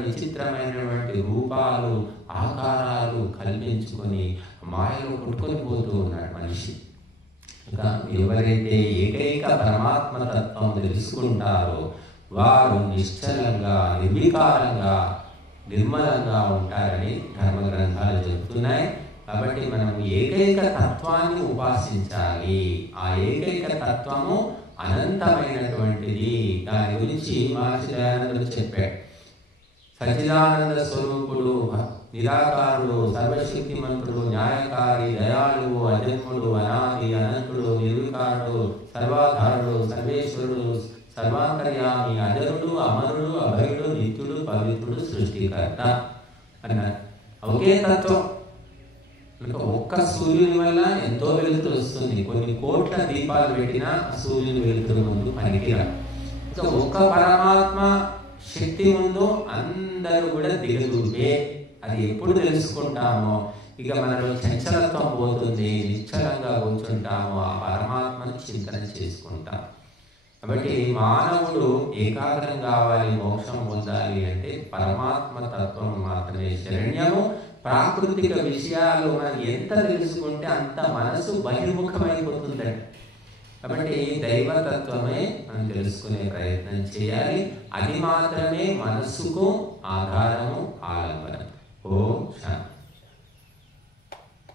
విచిత్రమైనటువంటి రూపాలు, ఆకారాలు కల్పించుకొని మాయలో కొట్టుకొని పోతూ ఉన్నాడు మనిషి. ఇంకా ఎవరైతే ఏకైక పరమాత్మ తత్వం తెలుసుకుంటారో వారు నిశ్చలంగా, నిర్వికారంగా, నిర్మలంగా ఉంటారని ధర్మ గ్రంథాలు చెబుతున్నాయి. కాబట్టి మనం ఏకైక తత్వాన్ని ఉపాసించాలి. ఆ ఏకైక తత్వము అనంతమైనటువంటిది. దాని గురించి మహర్షి దయానందుడు చెప్పాడు. సచ్చిదానంద స్వరూపుడు, నిరాకారుడు, సర్వశక్తిమంతుడు, న్యాయకారి, దయాళువు, అజన్ముడు, అనాది, అనంతుడు, నిర్వికారుడు, సర్వాధారుడు, సర్వేశ్వరుడు, సర్వాంతర్యామి, అజరుడు, అమరుడు, అభయుడు, నిత్యుడు, పవిత్రుడు, సృష్టికర్త అన్నారు. ఒకే తత్వం. ఒక్క సూర్యుని వల్ల ఎంతో వెలుతురు వస్తుంది. కొన్ని కోట్ల దీపాలు పెట్టినా సూర్యుని వెలుతురు ముందు పనికిరా. ఒక్క పరమాత్మ శక్తి ముందు అందరూ కూడా దిగదూపే. అది ఎప్పుడు తెలుసుకుంటామో ఇక మనలో చంచలత్వం పోతుంది, నిశ్చలంగా కూర్చుంటాము, ఆ పరమాత్మను చింతన చేసుకుంటాం. కాబట్టి మానవుడు ఏకాగ్రం కావాలి, మోక్షం పొందాలి అంటే పరమాత్మ తత్వం మాత్రమే శరణ్యము. ప్రాకృతిక విషయాలు మనం ఎంత తెలుసుకుంటే అంత మనసు బహిర్ముఖమైపోతుందండి. కాబట్టి దైవతత్వమే మనం తెలుసుకునే ప్రయత్నం చేయాలి. అది మాత్రమే మనసుకు ఆధారము, ఆలంబనం. ఓం శాంతి.